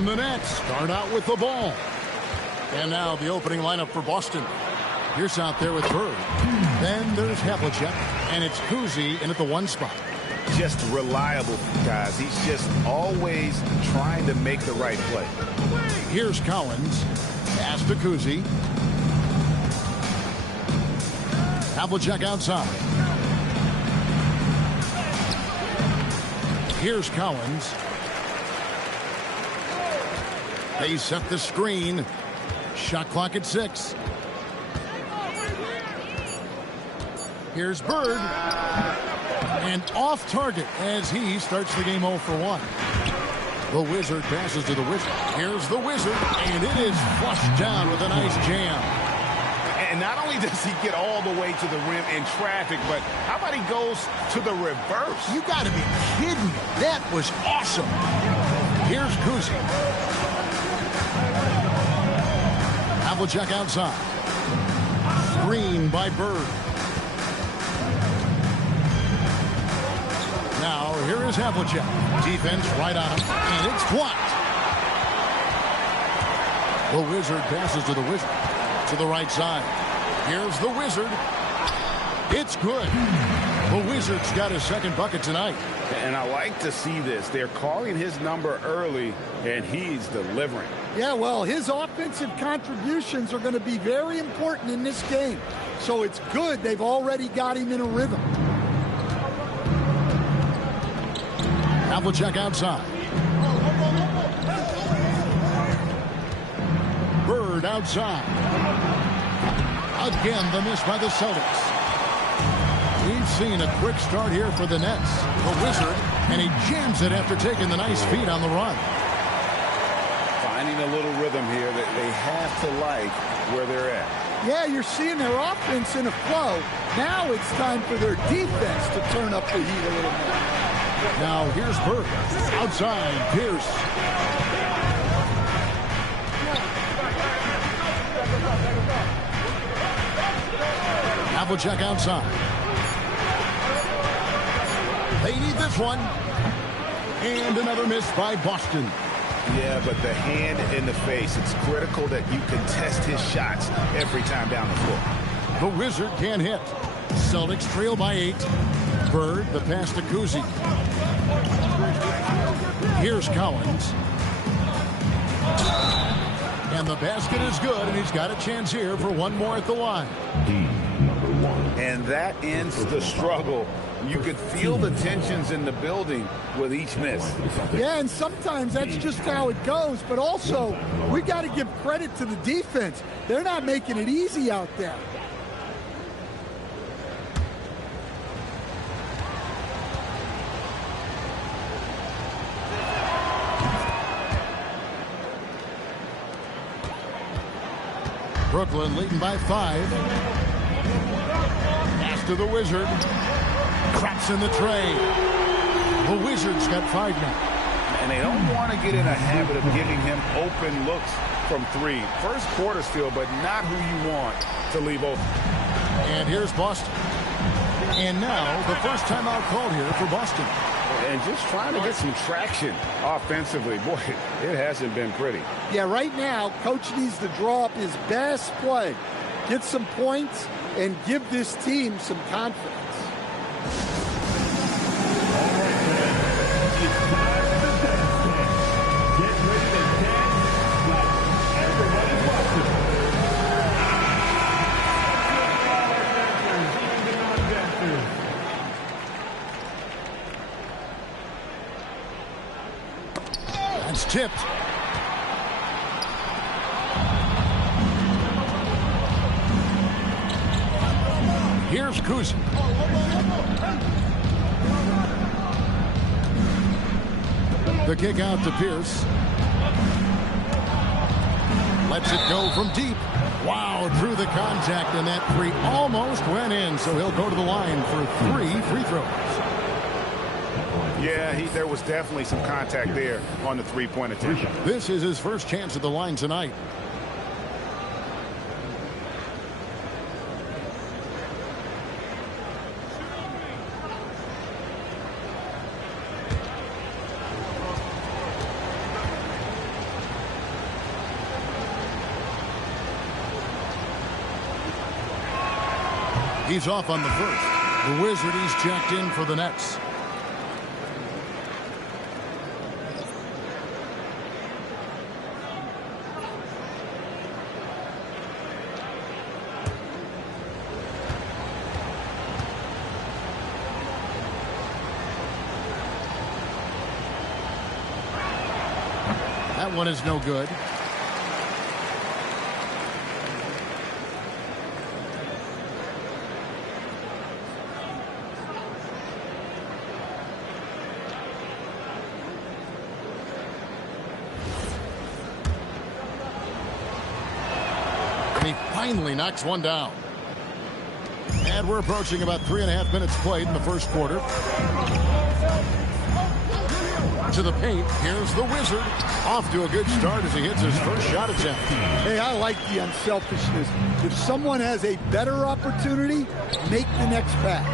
And the Nets start out with the ball. And now the opening lineup for Boston. Pierce out there with Bird. Then there's Havlicek. And it's Kuzi in at the 1 spot. Just reliable, guys. He's just always trying to make the right play. Here's Collins. Pass to Kuzi. Havlicek outside. Here's Collins. They set the screen. Shot clock at 6. Here's Bird. And off target as he starts the game 0 for 1. The Wizard passes to the Wizard. Here's the Wizard. And it is flushed down with a nice jam. And not only does he get all the way to the rim in traffic, but how about he goes to the reverse? You got to be kidding me. That was awesome. Here's Kuzi. Havlicek outside. Screen by Bird. Now, here is Havlicek. Defense right on him, and it's blocked. The Wizard passes to the Wizard. To the right side. Here's the Wizard. It's good. The Wizard's got his second bucket tonight. And I like to see this. They're calling his number early, and he's delivering. Yeah, well, his offensive contributions are going to be very important in this game. So it's good they've already got him in a rhythm. Havlicek outside. Bird outside. Again, the miss by the Celtics. We've seen a quick start here for the Nets. The Wizard, and he jams it after taking the nice feed on the run. Finding a little rhythm here that they have to like where they're at. Yeah, you're seeing their offense in a flow. Now it's time for their defense to turn up the heat a little more. Now here's Bird. Outside, Pierce. Havlicek outside. They need this one. And another miss by Boston. Yeah, but the hand in the face. It's critical that you contest his shots every time down the floor. The Wizard can't hit. Celtics trail by 8. Bird, the pass to Kuzi. Here's Collins. And the basket is good, and he's got a chance here for one more at the line. And that ends the struggle. You could feel the tensions in the building with each miss. Yeah, and sometimes that's just how it goes. But also, we got to give credit to the defense. They're not making it easy out there. Brooklyn leading by 5. Pass to the Wizard. Craps in the tray. The Wizards got 5 now. And they don't want to get in a habit of giving him open looks from 3. First quarter still, but not who you want to leave open. And here's Boston. And now the first timeout called here for Boston. And just trying to get some traction offensively. Boy, it hasn't been pretty. Yeah, right now, Coach needs to draw up his best play, get some points, and give this team some confidence. It's tipped. Here's Kuzi. The kick out to Pierce. Lets it go from deep. Wow, drew the contact, and that 3 almost went in, so he'll go to the line for 3 free throws. Yeah, there was definitely some contact there on the three-point attempt. This is his first chance at the line tonight. He's off on the first. The Wizard, he's checked in for the Nets. That one is no good. And he finally knocks one down. And we're approaching about 3.5 minutes played in the first quarter. To the paint. Here's the Wizard. Off to a good start as he hits his first shot attempt. Hey, I like the unselfishness. If someone has a better opportunity, make the next pass.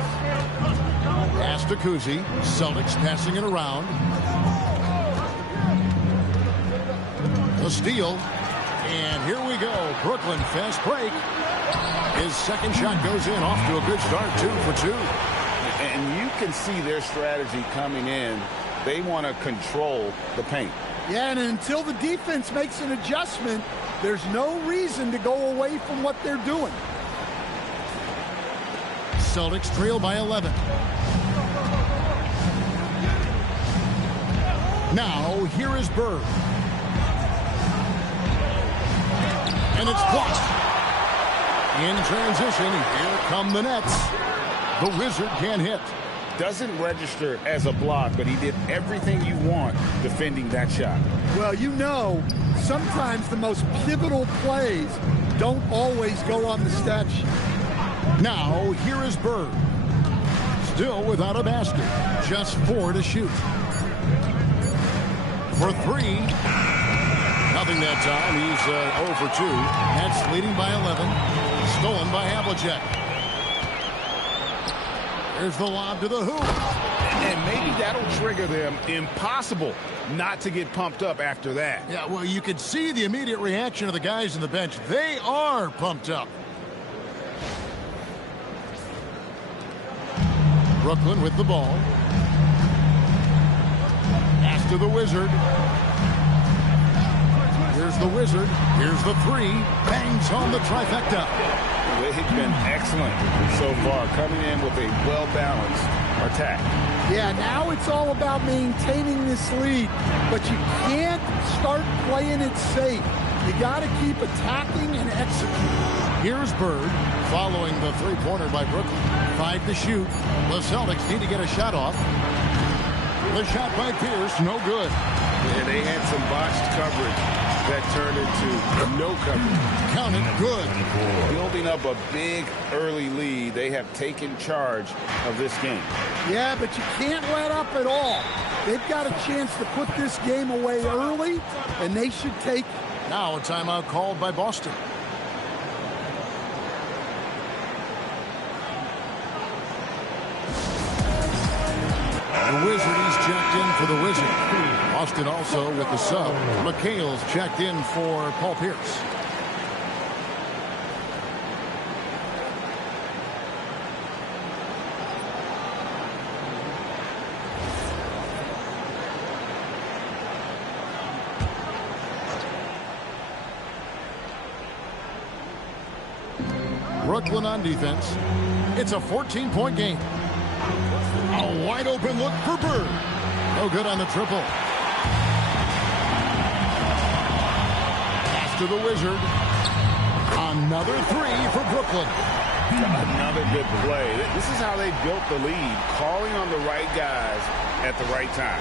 Pass to Kuzi. Celtics passing it around. The steal. And here we go. Brooklyn fast break. His second shot goes in. Off to a good start. 2 for 2. And you can see their strategy coming in. They want to control the paint. Yeah, and until the defense makes an adjustment, there's no reason to go away from what they're doing. Celtics trail by 11. Now, here is Bird. And it's blocked. In transition, here come the Nets. The Wizard can't hit. Doesn't register as a block, but he did everything you want defending that shot. Well, you know, sometimes the most pivotal plays don't always go on the stat sheet. Now, here is Bird. Still without a basket. Just 4 to shoot. For 3. Nothing that time. He's 0 for 2. Nets leading by 11. Stolen by Havlicek. There's the lob to the hoop. And maybe that'll trigger them. Impossible not to get pumped up after that. Yeah, well, you could see the immediate reaction of the guys on the bench. They are pumped up. Brooklyn with the ball. Pass to the Wizard. Here's the Wizard. Here's the 3. Bangs home the trifecta. They've been excellent so far, coming in with a well-balanced attack. Yeah, now it's all about maintaining this lead, but you can't start playing it safe. You got to keep attacking and executing. Here's Bird following the three-pointer by Brooklyn. 5 to shoot. The Celtics need to get a shot off. The shot by Pierce, no good. And they had some botched coverage that turned into no coverage. Count it, good. Building up a big early lead, they have taken charge of this game. Yeah, but you can't let up at all. They've got a chance to put this game away early, and they should take it. Now a timeout called by Boston. The Wizard, he's checked in for the Wizard. Austin also with the sub. McHale's checked in for Paul Pierce. Brooklyn on defense. It's a 14-point game. A wide open look for Bird. No good on the triple. Pass to the Wizard. Another 3 for Brooklyn. Another good play. This is how they built the lead, calling on the right guys at the right time.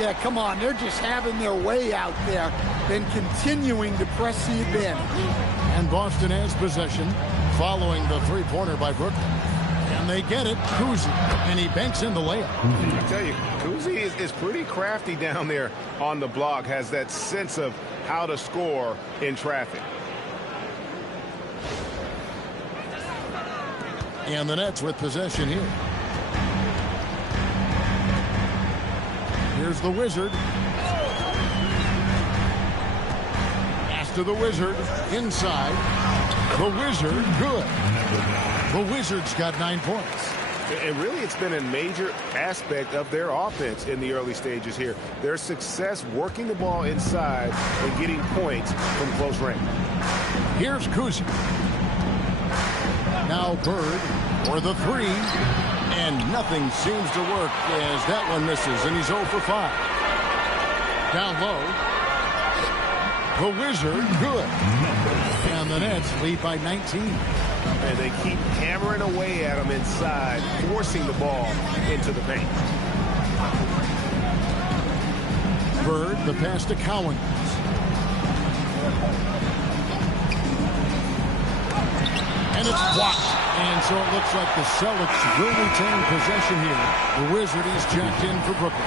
Yeah, come on. They're just having their way out there, then continuing to press the advantage. And Boston has possession following the three-pointer by Brooklyn. And they get it, Kuzi, and he banks in the layup. I tell you, Kuzi is pretty crafty down there on the block, has that sense of how to score in traffic. And the Nets with possession here. Here's the Wizard. Pass to the Wizard. Inside. The Wizard, good. The Wizards got 9 points. And really, it's been a major aspect of their offense in the early stages here. Their success working the ball inside and getting points from close range. Here's Kuzi. Now Bird for the 3. And nothing seems to work as that one misses, and he's 0 for 5. Down low. The Wizard, good. And the Nets lead by 19. And they keep hammering away at them inside, forcing the ball into the paint. Bird, the pass to Cowan. And it's blocked. And so it looks like the Celtics will retain possession here. The Wizard is jacked in for Brooklyn.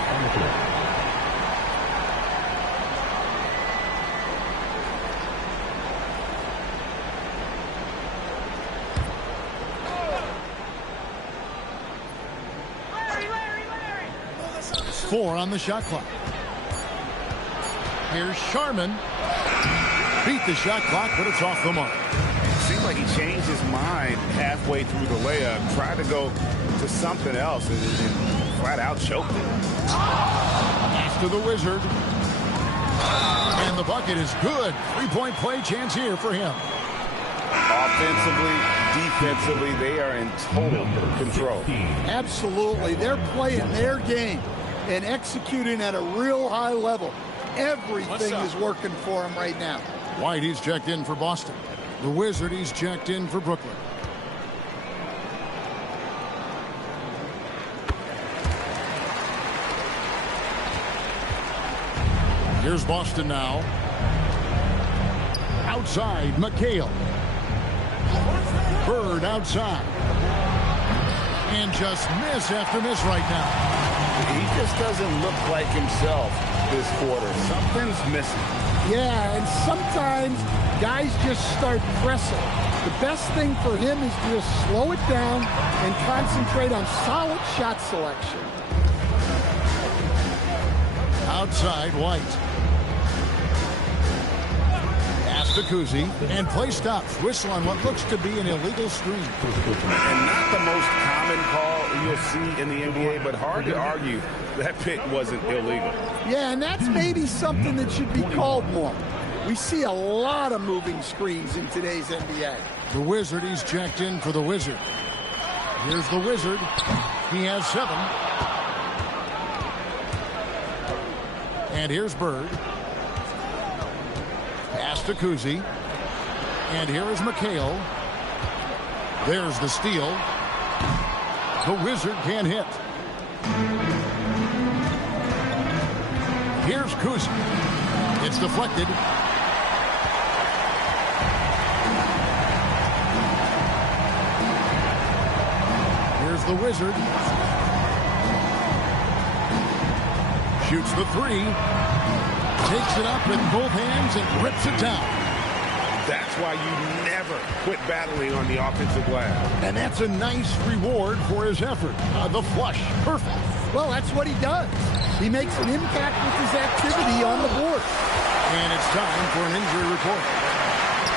Four on the shot clock. Here's Sharman. Beat the shot clock, but it's off the mark. Seems like he changed his mind halfway through the layup, tried to go to something else, and flat out choked it. Pass to the Wizard. And the bucket is good. 3-point play chance here for him. Offensively, defensively, they are in total control. Absolutely. They're playing their game and executing at a real high level. Everything is working for him right now. White, he's checked in for Boston. The Wizard, he's checked in for Brooklyn. Here's Boston now. Outside, McHale. Bird outside. And just miss after miss right now. He just doesn't look like himself this quarter. Something's missing. Yeah, and sometimes guys just start pressing. The best thing for him is to just slow it down and concentrate on solid shot selection. Outside, White. Pass to Kuzi, and play stops. Whistle on what looks to be an illegal screen. And not the most common call you'll see in the NBA, but hard to argue that pick wasn't illegal. Yeah, and that's maybe something that should be called more. We see a lot of moving screens in today's NBA. The Wizard, he's checked in for the Wizard. Here's the Wizard. He has 7. And here's Bird. Pass to Kuzi. And here is McHale. There's the steal. The Wizard can't hit. Here's Kuzi. It's deflected. Here's the Wizard. Shoots the 3. Takes it up with both hands and rips it down. That's why you never quit battling on the offensive glass. And that's a nice reward for his effort. The flush. Perfect. Well, that's what he does. He makes an impact with his activity on the board. And it's time for an injury report.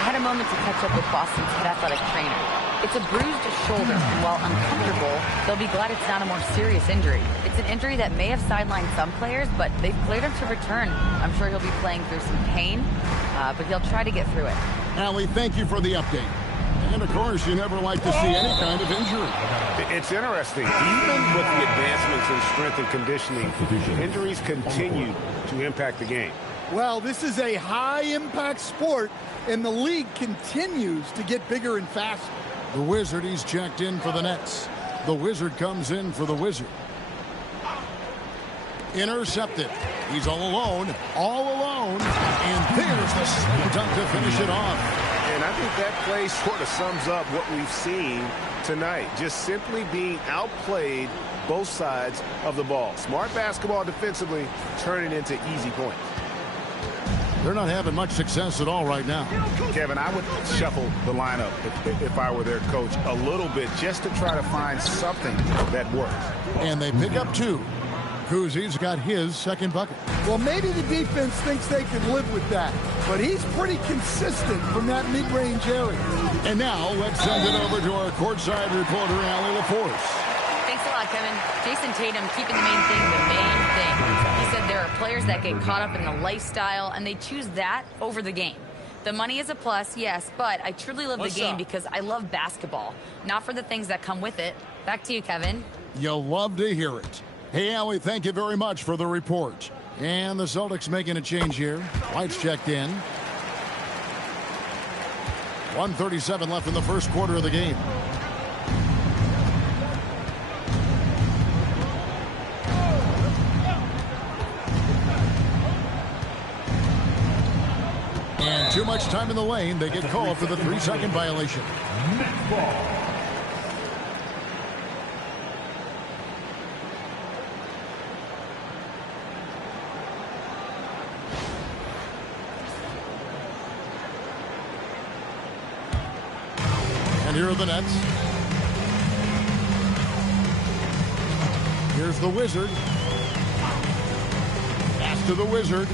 I had a moment to catch up with Boston's head athletic trainer. It's a bruised shoulder, and while uncomfortable, they'll be glad it's not a more serious injury. It's an injury that may have sidelined some players, but they've cleared him to return. I'm sure he'll be playing through some pain, but he'll try to get through it. Allie, thank you for the update. And, of course, you never like to see any kind of injury. It's interesting. Even with the advancements in strength and conditioning, injuries continue to impact the game. Well, this is a high-impact sport, and the league continues to get bigger and faster. The Wizard, he's checked in for the Nets. The Wizard comes in for the Wizard. Intercepted. He's all alone. And there's the slam dunk to finish it off. And I think that play sort of sums up what we've seen tonight. Just simply being outplayed both sides of the ball. Smart basketball defensively, turning into easy points. They're not having much success at all right now. Kevin, I would shuffle the lineup if I were their coach a little bit just to try to find something that works. And they pick up 2. Kuzi's got his second bucket. Well, maybe the defense thinks they can live with that, but he's pretty consistent from that mid-range area. And now let's send it over to our courtside reporter, Allie LaForce. Thanks a lot, Kevin. Jason Tatum keeping the main thing. He said there are players that get caught up in the lifestyle, and they choose that over the game. The money is a plus, yes, but I truly love the game because I love basketball, not for the things that come with it. Back to you, Kevin. You'll love to hear it. Hey, Allie, thank you very much for the report. And the Celtics making a change here. White's checked in. 1:37 left in the first quarter of the game. And too much time in the lane. They get called for the 3-second violation. And here are the Nets. Here's the Wizard. Pass to the Wizard.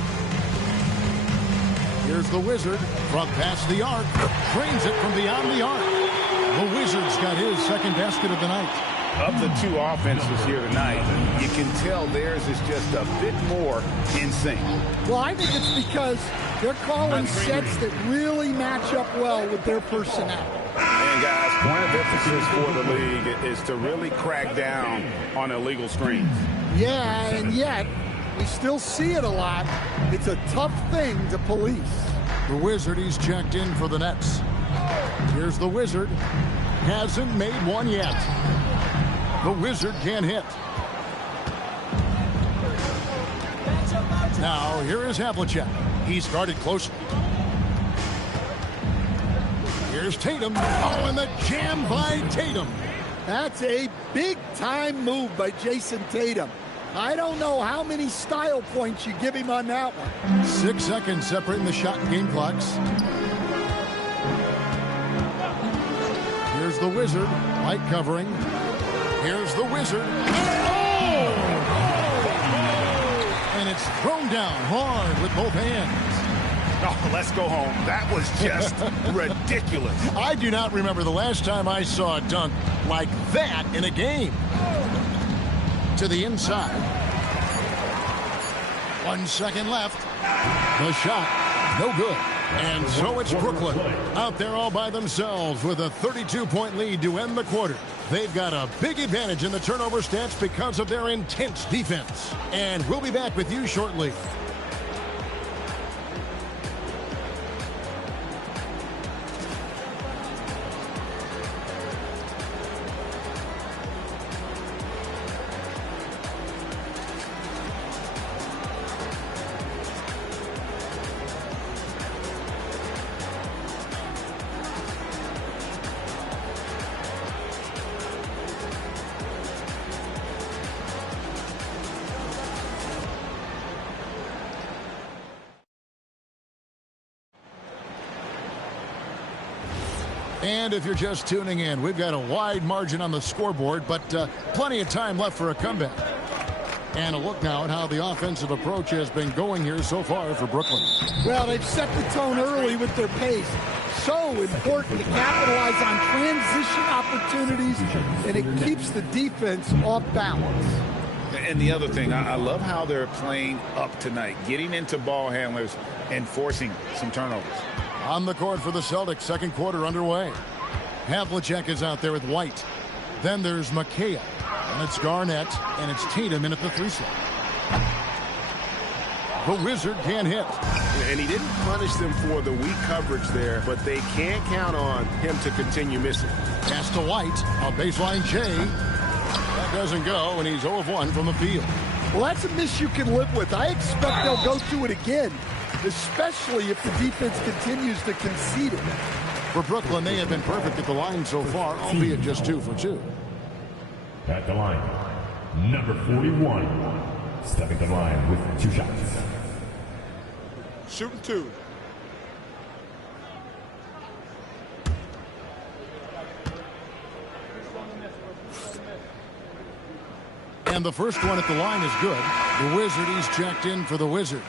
Here's the Wizard from past the arc. Drains it from beyond the arc. The Wizard's got his second basket of the night. Of the two offenses here tonight, you can tell theirs is just a bit more in sync. Well, I think it's because they're calling sets that really match up well with their personnel. And guys, point of emphasis for the league is to really crack down on illegal screens. Yeah, and yet we still see it a lot. It's a tough thing to police. The Wizard, he's checked in for the Nets. Here's the Wizard. Hasn't made one yet. The Wizard can't hit. Now, here is Havlicek. He started closely. Here's Tatum. Oh, and the jam by Tatum. That's a big-time move by Jason Tatum. I don't know how many style points you give him on that one. 6 seconds separating the shot and game clocks. Here's the Wizard. Light covering. Here's the Wizard. Oh! And it's thrown down hard with both hands. Oh, let's go home. That was just ridiculous. I do not remember the last time I saw a dunk like that in a game. To the inside. 1 second left. The shot, no good. And so it's Brooklyn out there all by themselves with a 32-point lead to end the quarter. They've got a big advantage in the turnover stats because of their intense defense. And we'll be back with you shortly. And if you're just tuning in, we've got a wide margin on the scoreboard, but plenty of time left for a comeback. And a look now at how the offensive approach has been going here so far for Brooklyn. Well, they've set the tone early with their pace. So important to capitalize on transition opportunities, and it keeps the defense off balance. And the other thing, I love how they're playing up tonight, getting into ball handlers and forcing some turnovers. On the court for the Celtics, second quarter underway. Havlicek is out there with White. Then there's McKay, and it's Garnett, and it's Tatum in at the 3 slot. The Wizard can't hit. And he didn't punish them for the weak coverage there, but they can't count on him to continue missing. Pass to White, a baseline J. That doesn't go, and he's 0 of 1 from the field. Well, that's a miss you can live with. I expect they'll go to it again, especially if the defense continues to concede it. For Brooklyn, they have been perfect at the line so far, albeit just 2 for 2. At the line, number 41, stepping the line with 2 shots. Shooting 2. And the first one at the line is good. The Wizard, he's checked in for the Wizard.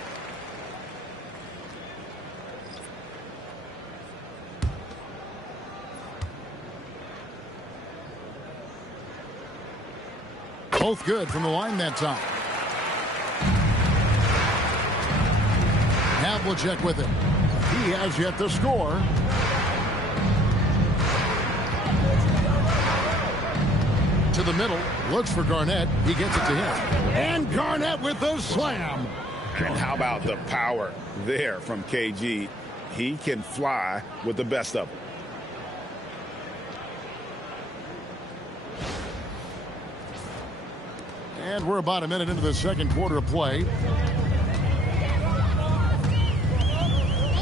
Both good from the line that time. Havlicek with it. He has yet to score. To the middle. Looks for Garnett. He gets it to him. And Garnett with the slam. And how about the power there from KG? He can fly with the best of them. And we're about a minute into the second quarter of play.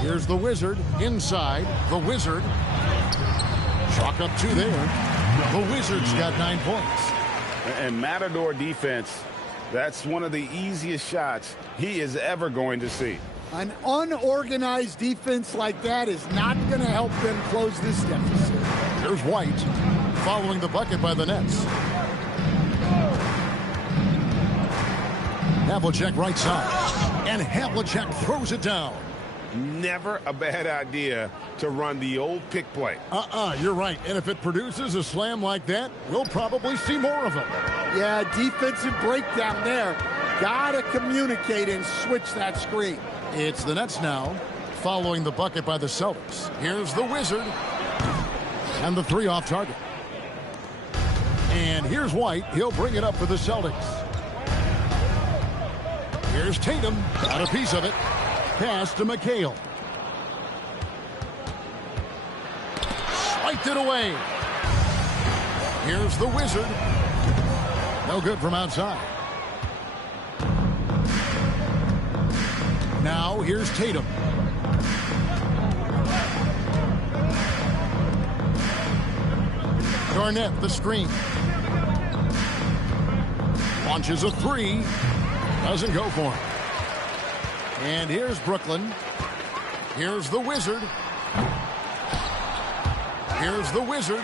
Here's the Wizard inside. The Wizard. Chalk up 2 there. The Wizard's got 9 points. And Matador defense, that's one of the easiest shots he is ever going to see. An unorganized defense like that is not going to help them close this deficit. Here's White following the bucket by the Nets. Havlicek right side. And Havlicek throws it down. Never a bad idea to run the old pick play. You're right. And if it produces a slam like that, we'll probably see more of them. Yeah, defensive breakdown there. Gotta communicate and switch that screen. It's the Nets now, following the bucket by the Celtics. Here's the Wizard. And the 3 off target. And here's White. He'll bring it up for the Celtics. Here's Tatum. Got a piece of it. Pass to McHale. Swiped it away. Here's the Wizard. No good from outside. Now here's Tatum. Garnett, the screen. Launches a 3. Doesn't go for him. And here's Brooklyn. Here's the Wizard. Here's the Wizard.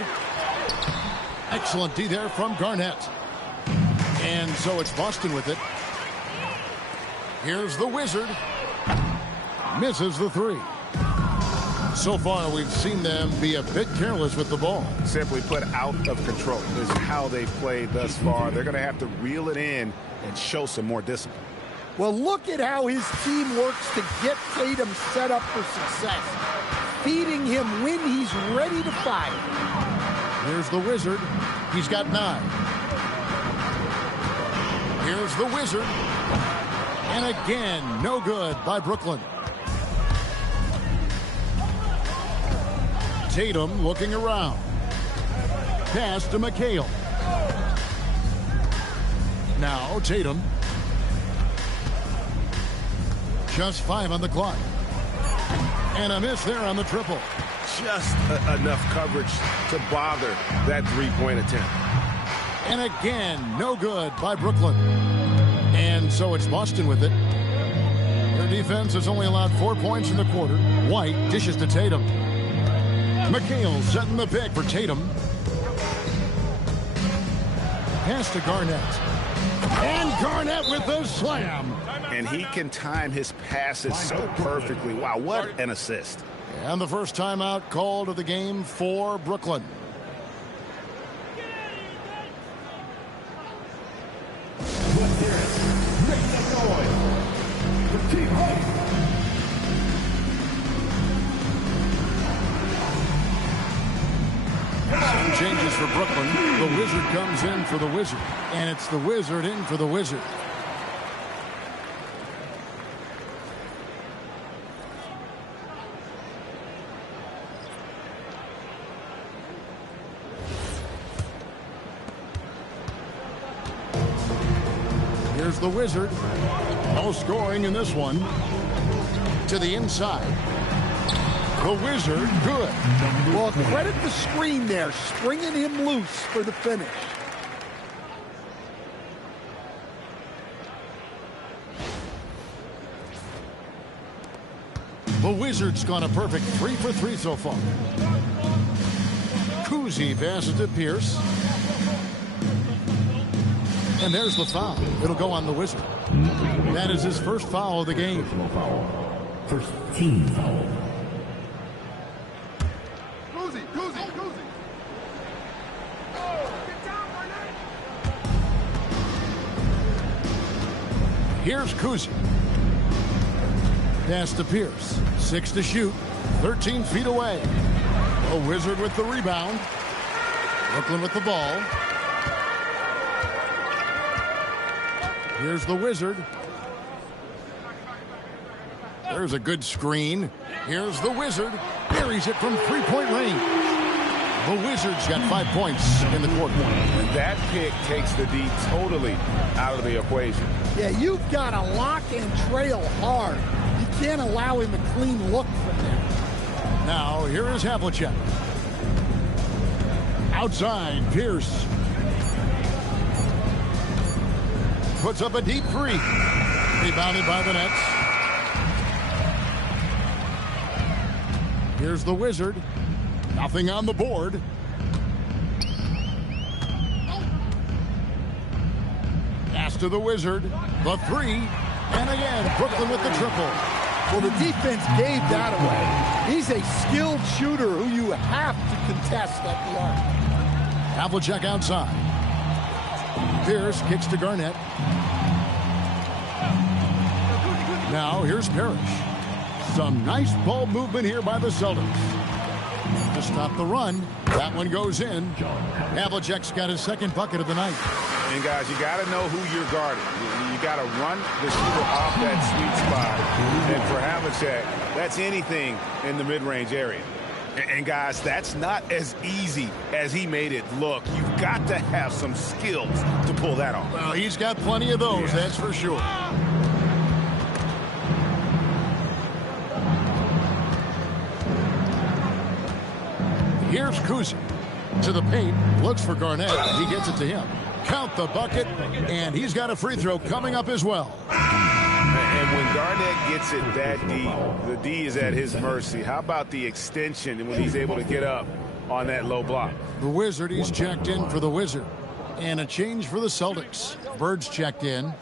Excellent D there from Garnett. And so it's Boston with it. Here's the Wizard. Misses the 3. So far, we've seen them be a bit careless with the ball. Simply put, out of control is how they've played thus far. They're going to have to reel it in and show some more discipline. Well, look at how his team works to get Tatum set up for success. Feeding him when he's ready to fire. Here's the Wizard. He's got 9. Here's the Wizard. And again, no good by Brooklyn. Tatum looking around. Pass to McHale. Now Tatum. Just 5 on the clock. And a miss there on the triple. Just enough coverage to bother that three-point attempt. And again, no good by Brooklyn. And so it's Boston with it. Their defense has only allowed 4 points in the quarter. White dishes to Tatum. McHale setting the pick for Tatum. Pass to Garnett. And Garnett with the slam. And he can time his passes so perfectly. Wow, what an assist. And the first timeout called of the game for Brooklyn. Some changes for Brooklyn. The Wizard comes in for the Wizard. And it's the Wizard in for the Wizard. Here's the Wizard. No scoring in this one. To the inside. The Wizard, good. Well, credit the screen there, springing him loose for the finish. The Wizard's gone a perfect 3 for 3 so far. Kuzi passes to Pierce. And there's the foul. It'll go on the Wizard. That is his first foul of the game. Personal foul. First team foul. Here's Kuzi. Pass to Pierce. 6 to shoot. 13 feet away. A Wizard with the rebound. Brooklyn with the ball. Here's the Wizard. There's a good screen. Here's the Wizard. Buries it from three-point range. The Wizards got 5 points in the quarter. And that pick takes the D totally out of the equation. Yeah, you've got to lock and trail hard. You can't allow him a clean look from there. Now, here is Havlicek. Outside, Pierce. Puts up a deep three. Rebounded by the Nets. Here's the Wizard. Nothing on the board. Pass to the Wizard. The three. And again, Brooklyn with the triple. Well, the defense gave that away. He's a skilled shooter who you have to contest at the arc. Havlicek outside. Pierce kicks to Garnett. Now here's Parrish. Some nice ball movement here by the Celtics. To stop the run. That one goes in. Havlicek's got his second bucket of the night. And guys, you got to know who you're guarding. You got to run the shooter off that sweet spot. And for Havlicek, that's anything in the mid-range area. And guys, that's not as easy as he made it look. You've got to have some skills to pull that off. Well, he's got plenty of those, that's for sure. Here's Kuzi to the paint, looks for Garnett. He gets it to him. Count the bucket, and he's got a free throw coming up as well. And when Garnett gets it that deep, the D is at his mercy. How about the extension and when he's able to get up on that low block? The Wizard, he's checked in for the Wizard. And a change for the Celtics. Bird's checked in.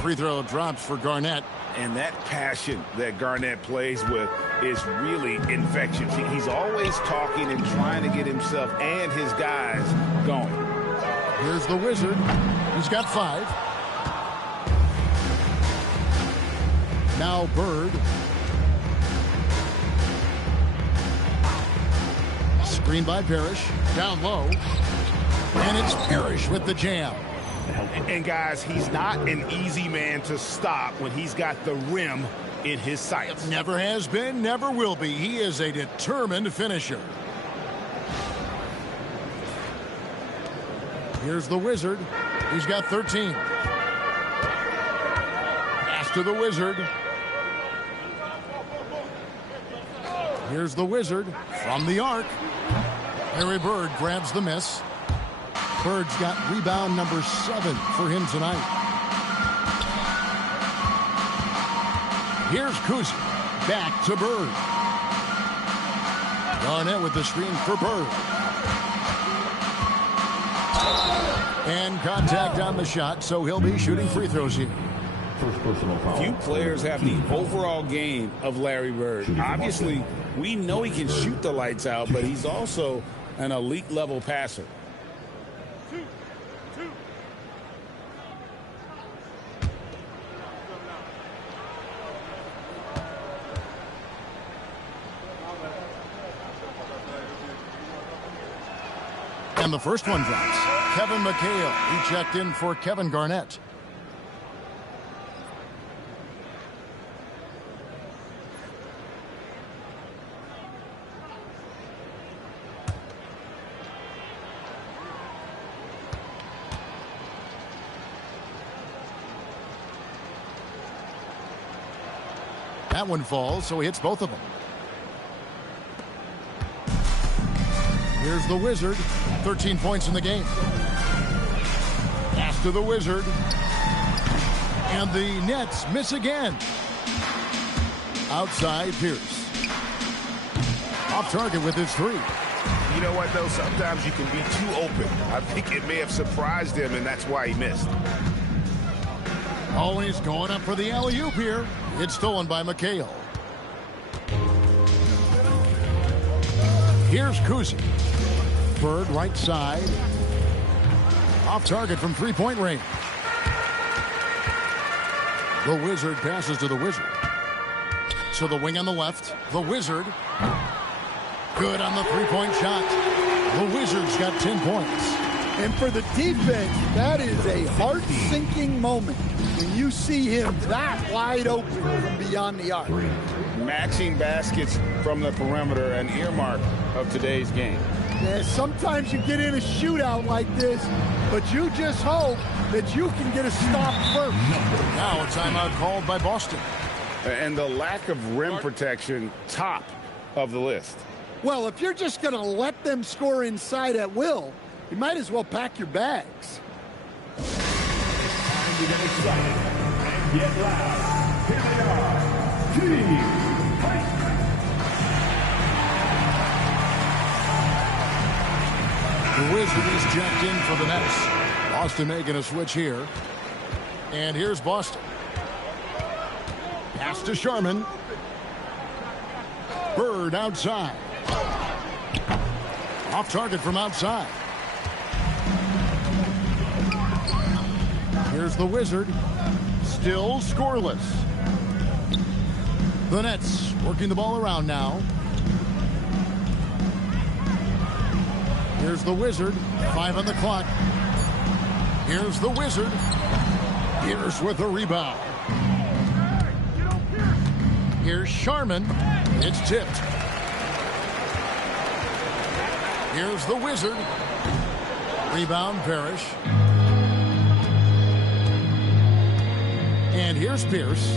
Free throw drops for Garnett. And that passion that Garnett plays with is really infectious. He's always talking and trying to get himself and his guys going. Here's the Wizard. He's got 5. Now Bird. Screen by Parrish. Down low. And it's Parrish with the jam. And guys, he's not an easy man to stop when he's got the rim in his sights. Never has been, never will be. He is a determined finisher. Here's the Wizard. He's got 13. Pass to the Wizard. Here's the Wizard from the arc. Larry Bird grabs the miss. Bird's got rebound number 7 for him tonight. Here's Kuzi. Back to Bird. Garnett with the screen for Bird. And contact on the shot, so he'll be shooting free throws here. Few players have the overall game of Larry Bird. Obviously, we know he can shoot the lights out, but he's also an elite level passer. And the first one drops. Kevin McHale, he checked in for Kevin Garnett. That one falls, so he hits both of them. Here's the Wizard. 13 points in the game. Pass to the Wizard. And the Nets miss again. Outside Pierce. Off target with his three. You know what, though? Sometimes you can be too open. I think it may have surprised him, and that's why he missed. Always going up for the alley-oop here. It's stolen by McHale. Here's Kuzi. Bird right side. Off target from three-point range. The Wizard passes to the Wizard. To the wing on the left. The Wizard. Good on the three-point shot. The Wizards got 10 points. And for the defense, that is a heart-sinking moment when you see him that wide open from beyond the arc. Matching baskets from the perimeter, an earmark of today's game. Yeah, sometimes you get in a shootout like this, but you just hope that you can get a stop first. Now a timeout called by Boston. And the lack of rim protection, top of the list. Well, if you're just going to let them score inside at will, you might as well pack your bags. Time to get excited and get loud. Here they are. Team Fight. The Wizard is jacked in for the Nets. Boston making a switch here. And here's Boston. Pass to Sharman. Bird outside. Off target from outside. Here's the Wizard. Still scoreless. The Nets working the ball around now. Here's the Wizard. 5 on the clock. Here's the Wizard. Here's with the rebound. Here's Sharman. It's tipped. Here's the Wizard. Rebound, Parrish. And here's Pierce.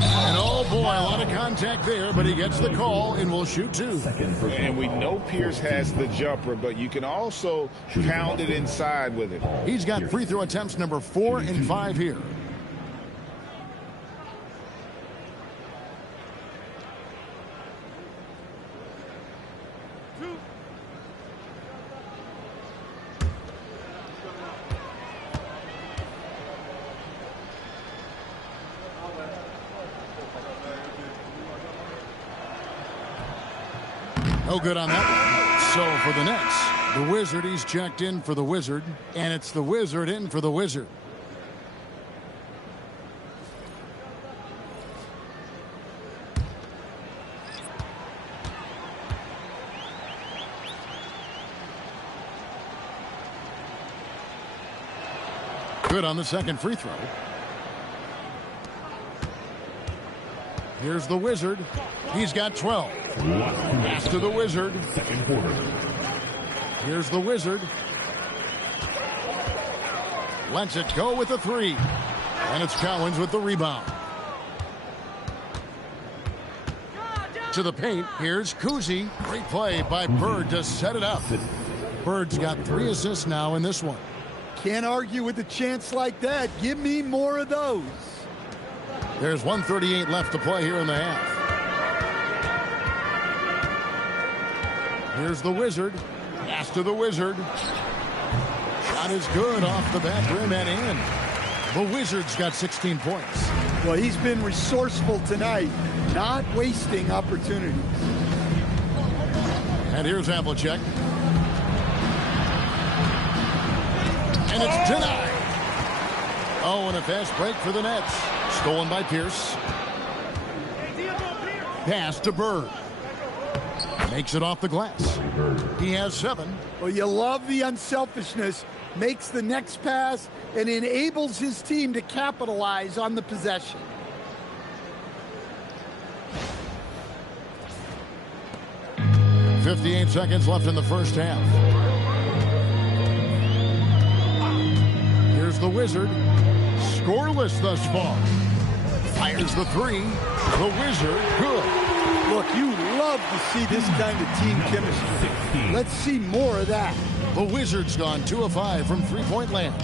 And oh boy, a lot of contact there, but he gets the call and will shoot two. And we know Pierce has the jumper, but you can also pound it inside with it. He's got free throw attempts number 4 and 5 here. No good on that. So for the Nets, the Wizard, he's checked in for the Wizard, and it's the Wizard in for the Wizard. Good on the second free throw. Here's the Wizard. He's got 12. Pass to the Wizard. Second quarter. Here's the Wizard. Lets it go with the three. And it's Cowens with the rebound. To the paint. Here's Kuzi. Great play by Bird to set it up. Bird's got 3 assists now in this one. Can't argue with a chance like that. Give me more of those. There's 1:38 left to play here in the half. Here's the Wizard. Pass to the Wizard. Shot is good off the back rim and in. The Wizard's got 16 points. Well, he's been resourceful tonight, not wasting opportunities. And here's Havlicek. And it's denied. Oh, and a fast break for the Nets. Stolen by Pierce. Pass to Bird. Makes it off the glass. He has 7. Well, you love the unselfishness. Makes the next pass and enables his team to capitalize on the possession. .58 seconds left in the first half. Here's the Wizard. Scoreless thus far. Fires the three. The Wizard, good. Look, you love to see this kind of team chemistry. Let's see more of that. The Wizards gone 2 of 5 from three-point land.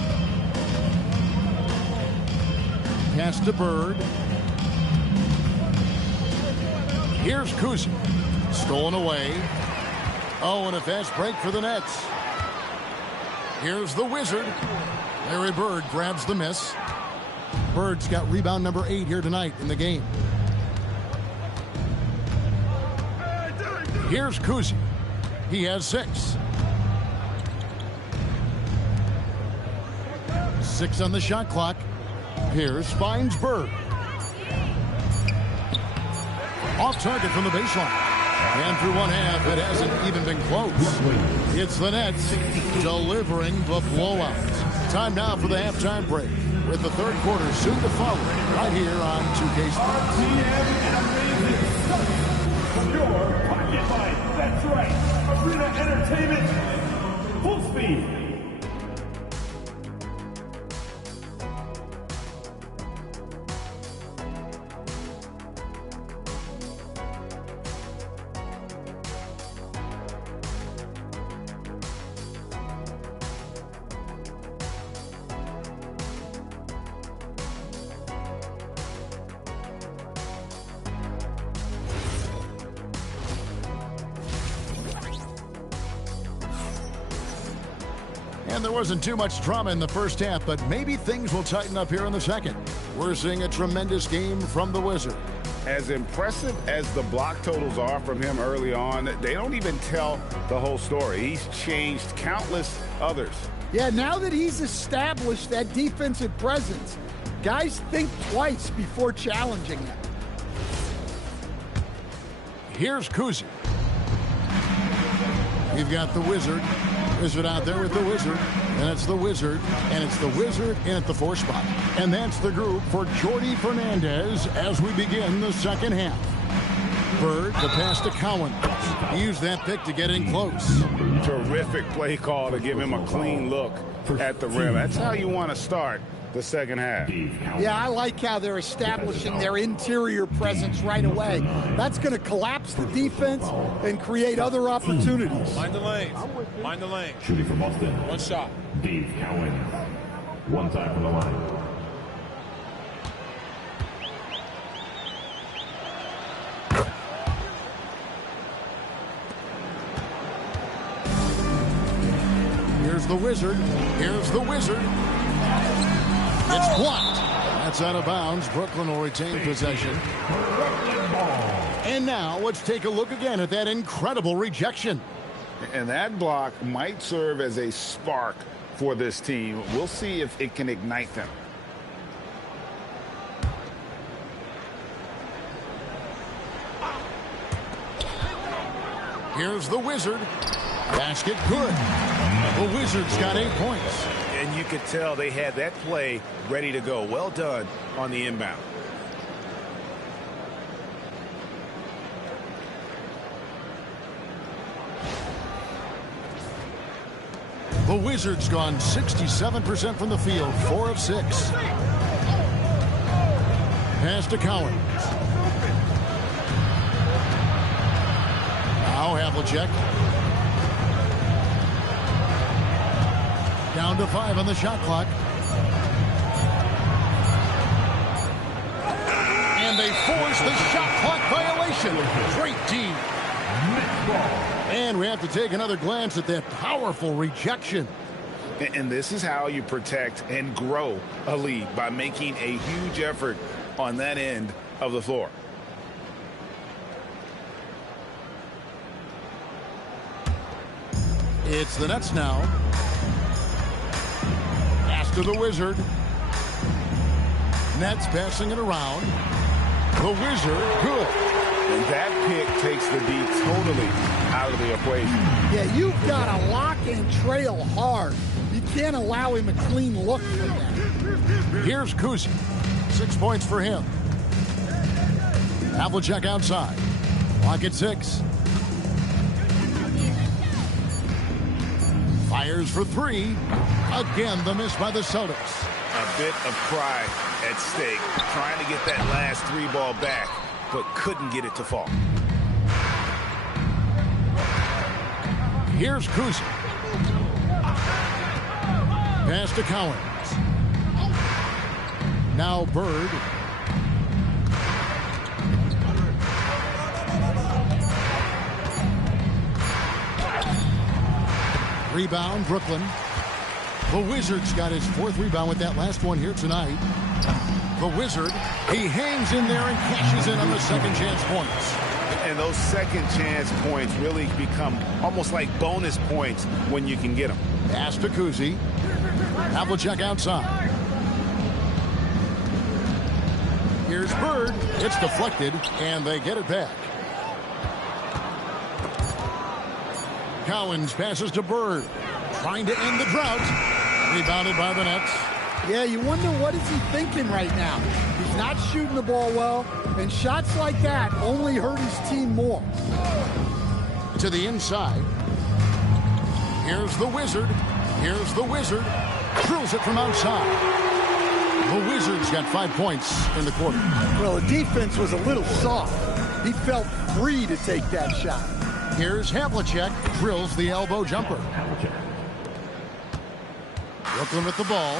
Pass to Bird. Here's Kuzi. Stolen away. Oh, and a fast break for the Nets. Here's the Wizard. Larry Bird grabs the miss. Bird's got rebound number 8 here tonight in the game. Here's Kuzi. He has 6. 6 on the shot clock. Pierce finds Bird. Off target from the baseline. And through one half, it hasn't even been close. It's the Nets delivering the blowout. Time now for the halftime break, with the third quarter soon to follow right here on 2K Sports. Your pocket line. That's right. Arena Entertainment. Full speed. And there wasn't too much drama in the first half, but maybe things will tighten up here in the second. We're seeing a tremendous game from the Wizard. As impressive as the block totals are from him early on, they don't even tell the whole story. He's changed countless others. Yeah, now that he's established that defensive presence, guys think twice before challenging him. Here's Kuzi. You've got the Wizard. Wizard out there with the Wizard. And it's the Wizard. And it's the Wizard in at the 4 spot. And that's the group for Jordi Fernandez as we begin the second half. Bird, the pass to Cowan. He used that pick to get in close. Terrific play call to give him a clean look at the rim. That's how you want to start the second half. Yeah, I like how they're establishing their interior presence right away. That's going to collapse the defense and create other opportunities. Mind the lanes. Mind the lane. Shooting from Boston. One shot. Dave Cowan. One time from the line. Here's the Wizard. Here's the Wizard. It's blocked. That's out of bounds. Brooklyn will retain possession. And now let's take a look again at that incredible rejection. And that block might serve as a spark for this team. We'll see if it can ignite them. Here's the Wizard. Basket good. The Wizards got 8 points. And you could tell they had that play ready to go. Well done on the inbound. The Wizards gone 67% from the field, 4 of 6. Pass to Collins. Now Havlicek. Down to 5 on the shot clock. And they force the shot clock violation. Great D. And we have to take another glance at that powerful rejection. And this is how you protect and grow a lead, by making a huge effort on that end of the floor. It's the Nets now. Pass to the Wizard. Nets passing it around. The Wizard, good. And that pick takes the D totally out of the equation. Yeah, you've got to lock and trail hard. You can't allow him a clean look for that. Here's Kuzi. 6 points for him. Havlicek outside. Clock at 6. Fires for 3. Again, the miss by the Celtics. A bit of pride at stake, trying to get that last 3 ball back, but couldn't get it to fall. Here's Kuzi. Pass to Collins. Now Bird. Rebound, Brooklyn. The Wizards got his 4th rebound with that last one here tonight. The Wizard, he hangs in there and cashes in on the second chance points. And those second chance points really become almost like bonus points when you can get them. Pass to Kuzi. Havlicek outside. Here's Bird. It's deflected, and they get it back. Cowens passes to Bird. Trying to end the drought. Rebounded by the Nets. Yeah, you wonder what is he thinking right now. He's not shooting the ball well, and shots like that only hurt his team more. To the inside. Here's the Wizard. Here's the Wizard. Drills it from outside. The Wizards got 5 points in the quarter. Well, the defense was a little soft. He felt free to take that shot. Here's Havlicek. Drills the elbow jumper. Brooklyn with the ball.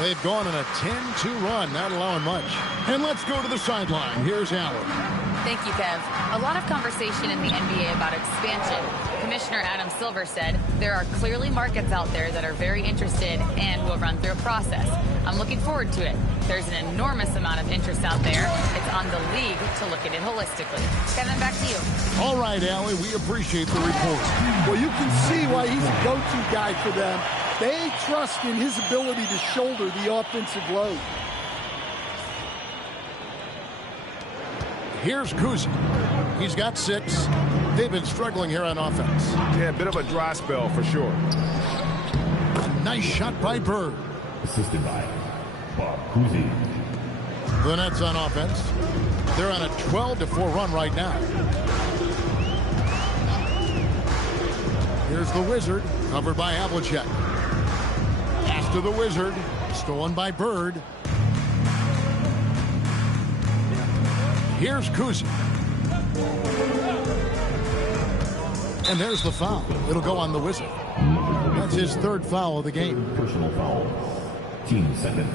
They've gone on a 10-2 run, not allowing much. And let's go to the sideline. Here's Allen. Thank you, Kev. A lot of conversation in the NBA about expansion. Commissioner Adam Silver said there are clearly markets out there that are very interested and will run through a process. I'm looking forward to it. There's an enormous amount of interest out there. It's on the league to look at it holistically. Kevin, back to you. All right, Allie, we appreciate the report. Well, you can see why he's a go-to guy for them. They trust in his ability to shoulder the offensive load. Here's Kuzi. He's got 6. They've been struggling here on offense. Yeah, a bit of a dry spell for sure. A nice shot by Bird. Assisted by Bob Cousy. The Nets on offense. They're on a 12-4 run right now. Here's the Wizard, covered by Havlicek. Pass to the Wizard, stolen by Bird. Here's Kuzi. And there's the foul. It'll go on the Wizard. That's his 3rd foul of the game. Personal foul. Team second.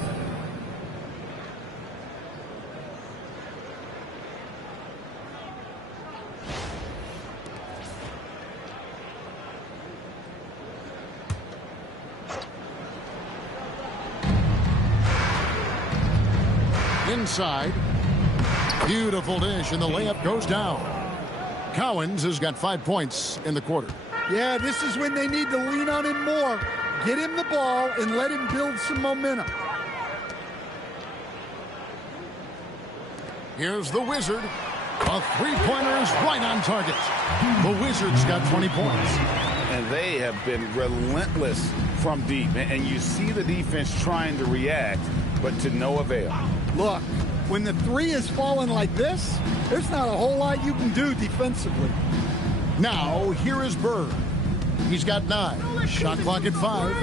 Inside. Beautiful dish, and the layup goes down. Cowens has got 5 points in the quarter. Yeah, this is when they need to lean on him more. Get him the ball and let him build some momentum. Here's the Wizard. A 3-pointer is right on target. The Wizards got 20 points. And they have been relentless from deep. And you see the defense trying to react, but to no avail. Look, when the 3 is falling like this, there's not a whole lot you can do defensively. Now, here is Bird. He's got 9. Shot clock at 5.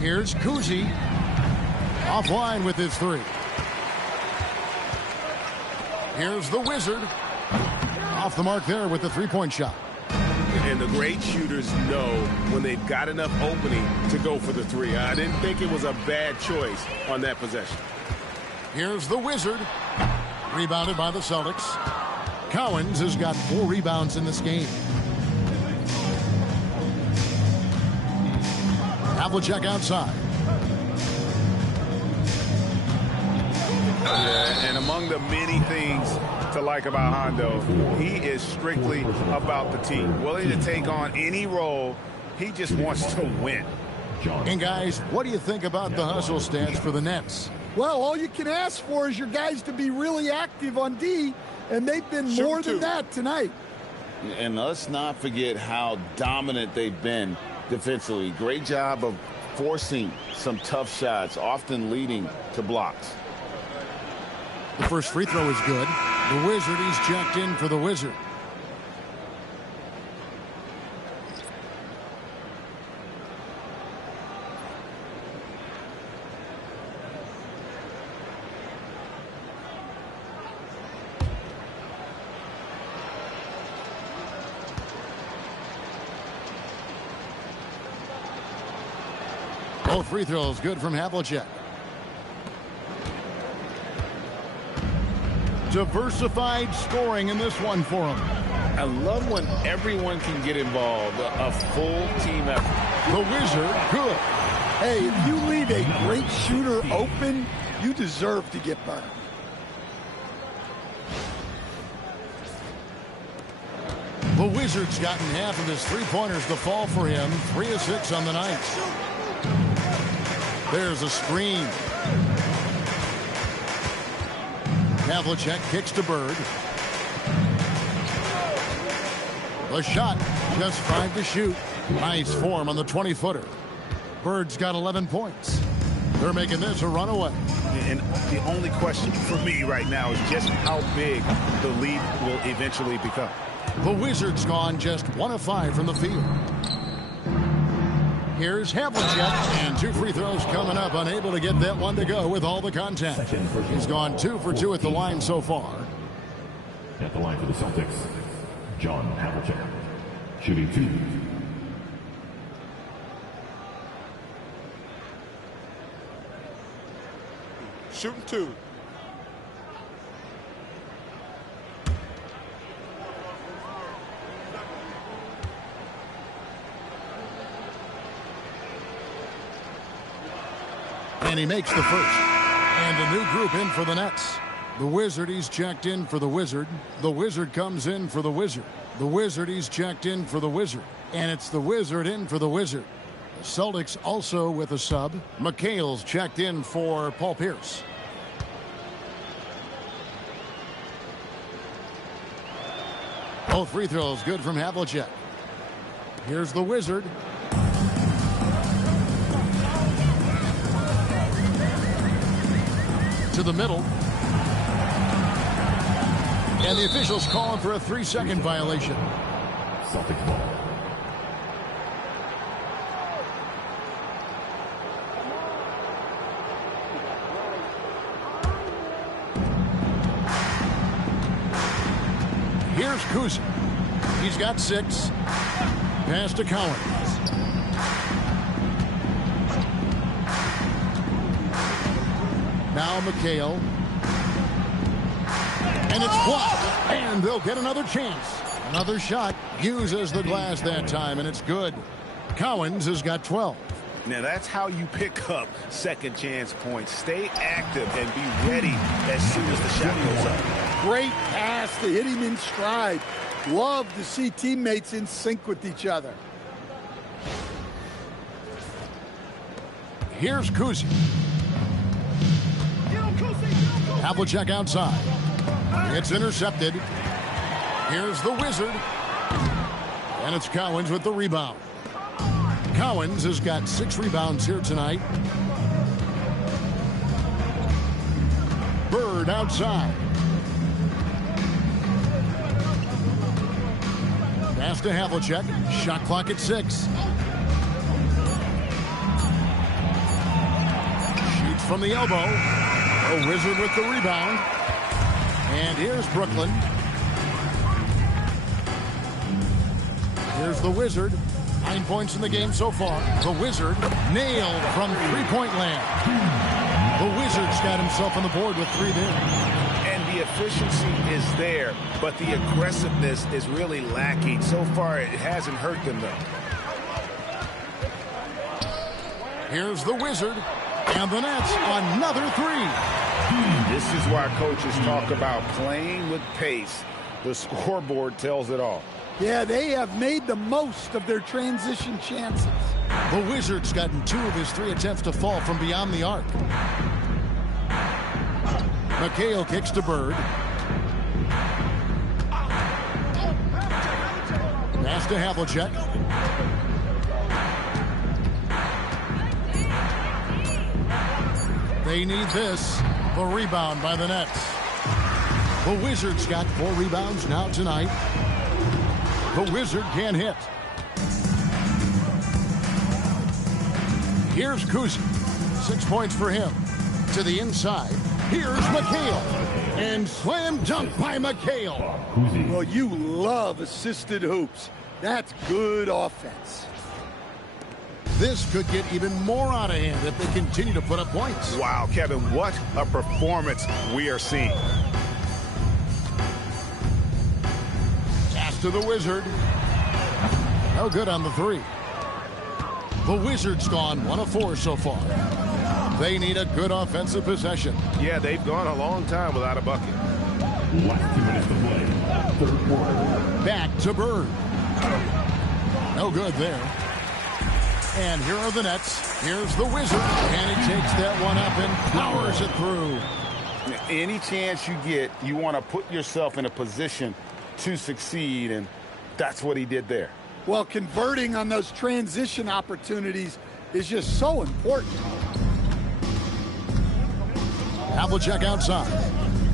Here's Kuzi. Offline with his 3. Here's the Wizard. Off the mark there with the 3-point shot. And the great shooters know when they've got enough opening to go for the 3. I didn't think it was a bad choice on that possession. Here's the Wizard. Rebounded by the Celtics. Cowens has got 4 rebounds in this game. Havlicek outside. Yeah, and among the many things to like about Hondo, he is strictly about the team. Willing to take on any role. He just wants to win. And guys, what do you think about the hustle stats for the Nets? Well, all you can ask for is your guys to be really active on D, and they've been more than that tonight. And let's not forget how dominant they've been defensively. Great job of forcing some tough shots, often leading to blocks. The first free throw is good. The Wizard, he's checked in for the Wizard. Both free throws good from Havlicek. Diversified scoring in this one for him. I love when everyone can get involved. A full team effort. The Wizard, good. Hey, if you leave a great shooter open, you deserve to get burned. The Wizard's gotten half of his three-pointers to fall for him. 3 of 6 on the night. There's a screen. Havlicek kicks to Bird. The shot, just 5 to shoot. Nice form on the 20-footer. Bird's got 11 points. They're making this a runaway. And the only question for me right now is just how big the lead will eventually become. The Wizards gone just 1 of 5 from the field. Here's Havlicek, and 2 free throws coming up, unable to get that one to go with all the contact. He's gone 2 for 2 at the line so far. At the line for the Celtics, John Havlicek, shooting 2. Shooting 2. And he makes the first. And a new group in for the Nets. The Wizard, he's checked in for the Wizard. The Wizard comes in for the Wizard. The Wizard, he's checked in for the Wizard. And it's the Wizard in for the Wizard. The Celtics also with a sub. McHale's checked in for Paul Pierce. Both free throws good from Havlicek. Here's the Wizard. To the middle. And the officials calling for a 3-second violation. Celtics ball. Here's Kuzi. He's got 6. Pass to Collins. Now McHale. And it's blocked. And they'll get another chance. Another shot. Uses the glass that time, and it's good. Collins has got 12. Now that's how you pick up second chance points. Stay active and be ready as soon as the shot goes up. Great pass to hit him in stride. Love to see teammates in sync with each other. Here's Kuzi. Havlicek outside. It's intercepted. Here's the Wizard. And it's Collins with the rebound. Collins has got 6 rebounds here tonight. Bird outside. Pass to Havlicek. Shot clock at 6. Shoots from the elbow. A Wizard with the rebound. And here's Brooklyn. Here's the Wizard. 9 points in the game so far. The Wizard nailed from three-point land. The Wizard's got himself on the board with 3 there. And the efficiency is there, but the aggressiveness is really lacking. So far, it hasn't hurt them, though. Here's the Wizard. And the Nets, another 3. This is why coaches talk about playing with pace. The scoreboard tells it all. Yeah, they have made the most of their transition chances. The Wizard's gotten 2 of his 3 attempts to fall from beyond the arc. McHale kicks to Bird. Pass to Havlicek. They need this. The rebound by the Nets. The Wizards got 4 rebounds now tonight. The Wizard can't hit. Here's Kuzi. 6 points for him. To the inside. Here's McHale. And slam dunk by McHale. Well, you love assisted hoops. That's good offense. This could get even more out of hand if they continue to put up points. Wow, Kevin, what a performance we are seeing. Pass to the Wizard. No good on the three. The Wizards gone 1 of 4 so far. They need a good offensive possession. Yeah, they've gone a long time without a bucket. Last 2 minutes to play. Third quarter. Back to Bird. No good there. And here are the Nets. Here's the Wizard. And he takes that one up and powers it through. Any chance you get, you want to put yourself in a position to succeed, and that's what he did there. Well, converting on those transition opportunities is just so important. Havlicek outside.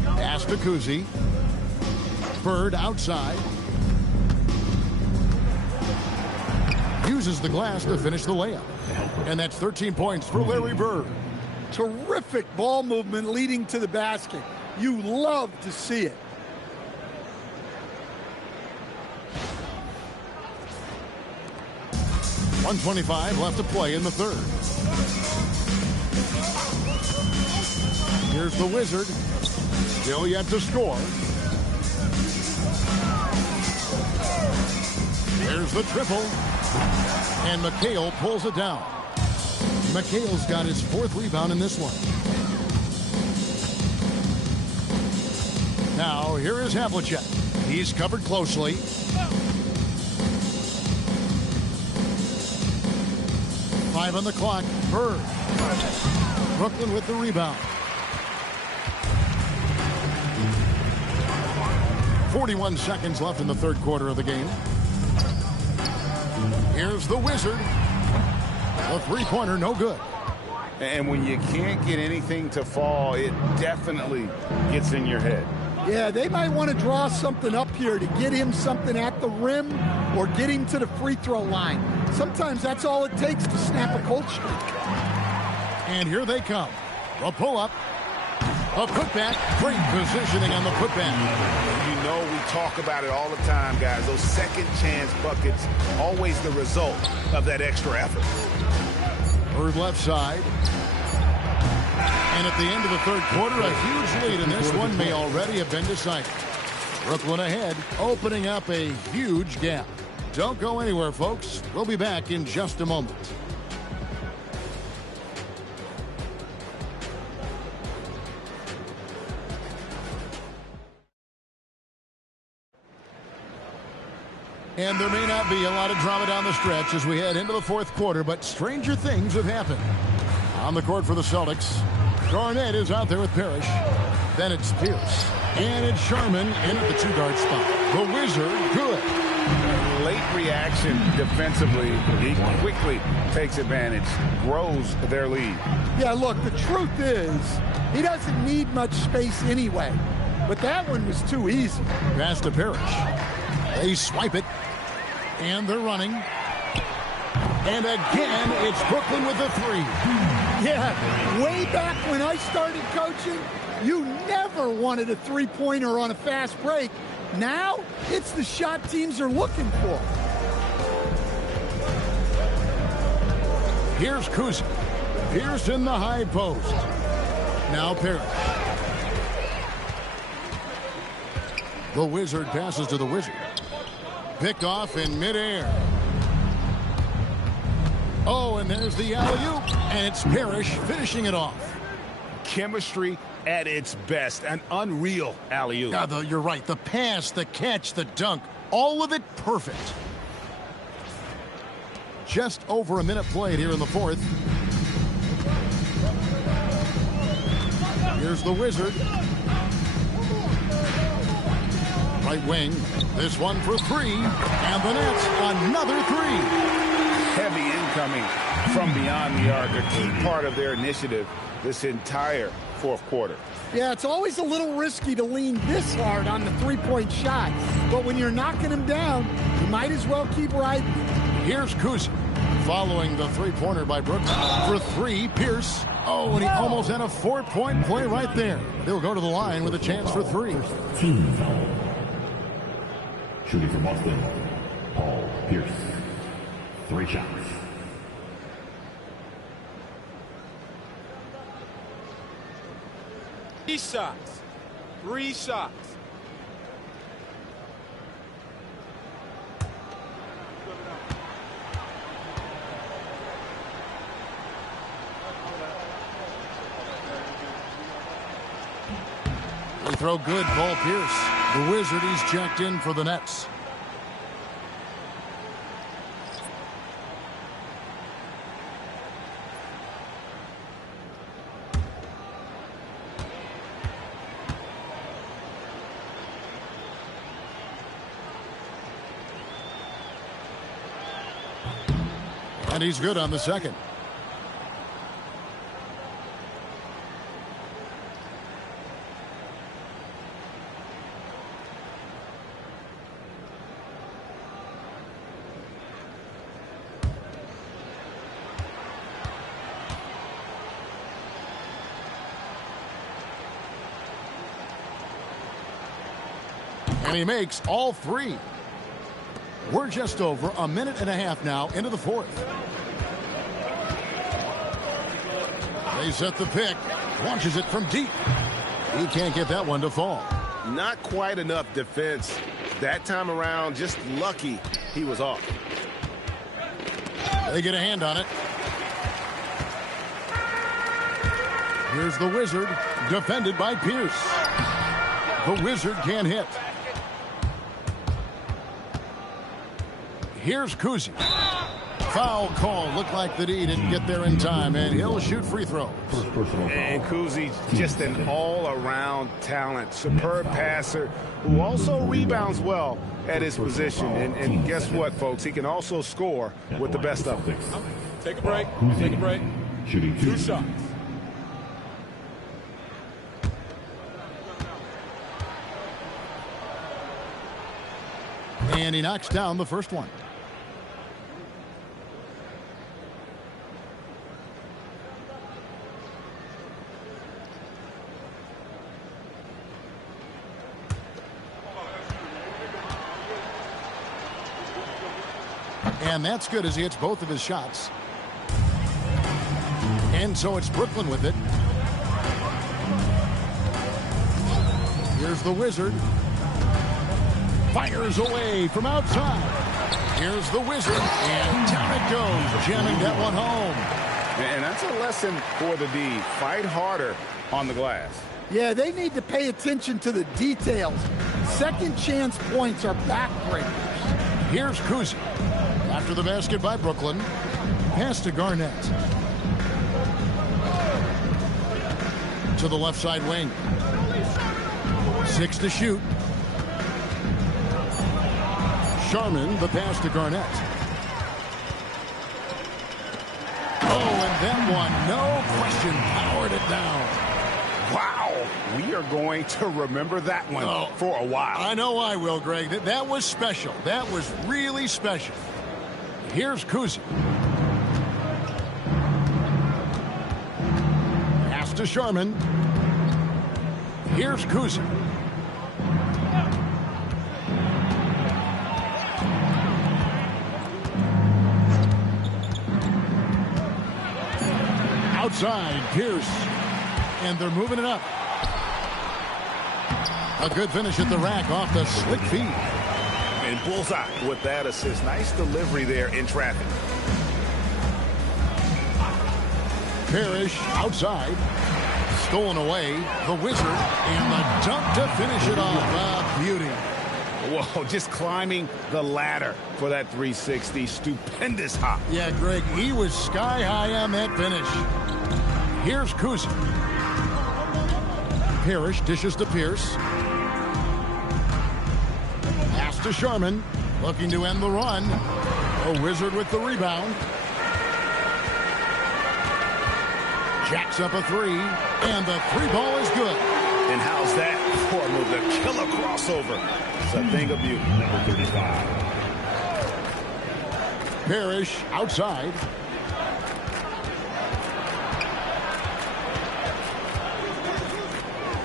Pass to Kuzi. Bird outside. Uses the glass to finish the layup. And that's 13 points for Larry Bird. Terrific ball movement leading to the basket. You love to see it. .125 left to play in the third. Here's the Wizard. Still yet to score. There's the triple. And McHale pulls it down. McHale's got his 4th rebound in this one. Now, here is Havlicek. He's covered closely. Five on the clock. Bird. Brooklyn with the rebound. 41 seconds left in the third quarter of the game. Here's the Wizard. A three-pointer, no good. And when you can't get anything to fall, it definitely gets in your head. Yeah, they might want to draw something up here to get him something at the rim or get him to the free throw line. Sometimes that's all it takes to snap a cold streak. And here they come. A pull-up. A putback. Great positioning on the putback. You know we talk about it all the time, guys. Those second chance buckets, always the result of that extra effort. Bird left side. And at the end of the third quarter, a huge lead, and this one may already have been decided. Brooklyn ahead, opening up a huge gap. Don't go anywhere, folks. We'll be back in just a moment. And there may not be a lot of drama down the stretch as we head into the fourth quarter, but stranger things have happened. On the court for the Celtics, Garnett is out there with Parrish. Then it's Pierce. And it's Sharman in at the two-guard spot. The Wizard, good. Late reaction defensively. He quickly takes advantage, grows their lead. Yeah, look, the truth is, he doesn't need much space anyway. But that one was too easy. Pass to Parrish. They swipe it. And they're running. And again, it's Brooklyn with a three. Yeah, way back when I started coaching, you never wanted a three-pointer on a fast break. Now, it's the shot teams are looking for. Here's Kuzi. Pierce in the high post. Now Parrish. The Wizard passes to the Wizard. Picked off in midair. Oh, and there's the alley-oop. And it's Parrish finishing it off. Chemistry at its best. An unreal alley-oop. You're right. The pass, the catch, the dunk. All of it perfect. Just over a minute played here in the fourth. Here's the Wizard. Right wing. This one for three. And the Nets, another three. Heavy incoming from beyond the arc. A key part of their initiative this entire fourth quarter. Yeah, it's always a little risky to lean this hard on the three-point shot. But when you're knocking him down, you might as well keep riding. Here's Kuzi. Following the three-pointer by Brooks. For three, Pierce. Oh, and he almost had a four-point play right there. He'll go to the line with a chance for three. Team foul. Shooting for Boston, Paul Pierce. 3 shots. 3 shots. 3 shots. They throw good. Paul Pierce. The Wizard, he's checked in for the Nets. And he's good on the second. And he makes all 3. We're just over a minute and a half now into the fourth. They set the pick. Launches it from deep. He can't get that one to fall. Not quite enough defense that time around. Just lucky he was off. They get a hand on it. Here's the Wizard, defended by Pierce. The Wizard can't hit. Here's Kuzi. Foul call. Looked like the D didn't get there in time, and he'll shoot free throws. And Kuzi's just an all-around talent. Superb passer who also rebounds well at his position. And guess what, folks? He can also score with the best of them. Take a break. Take a break. Shooting 2 shots. And he knocks down the first one. And that's good as he hits both of his shots. And so it's Brooklyn with it. Here's the Wizard. Fires away from outside. Here's the Wizard. And down it goes. Jamming that one home. And that's a lesson for the D. Fight harder on the glass. Yeah, they need to pay attention to the details. Second chance points are backbreakers. Here's Kuzi. After the basket by Brooklyn. Pass to Garnett. To the left side wing. 6 to shoot. Sharman, the pass to Garnett. Oh, and then one, no question, powered it down. Wow, we are going to remember that one for a while. I know I will, Greg. That was special. That was really special. Here's Kuzi. Pass to Sharman. Here's Kuzi. Outside, Pierce. And they're moving it up. A good finish at the rack off the slick feed. And bullseye with that assist. Nice delivery there in traffic. Parrish outside. Stolen away. The Wizard. And the dunk to finish it off. Beauty. Whoa, just climbing the ladder for that 360. Stupendous hop. Yeah, Greg, he was sky high on that finish. Here's Kuzi. Parrish dishes to Pierce. Pass to Sharman. Looking to end the run. A Wizard with the rebound. Jacks up a 3. And the 3-ball is good. And how's that for a move? The killer crossover. It's a thing of beauty. Number 35. Parrish outside.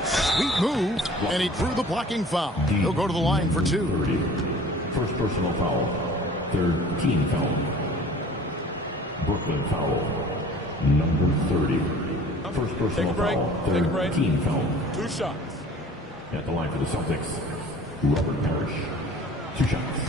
Sweet move, and he drew the blocking foul. He'll go to the line for 2. 30. First personal foul. Third team foul. Brooklyn foul. Number 30. First personal Take a break. foul, Take a third break. team foul. 2 shots. At the line for the Celtics, Robert Parrish. 2 shots.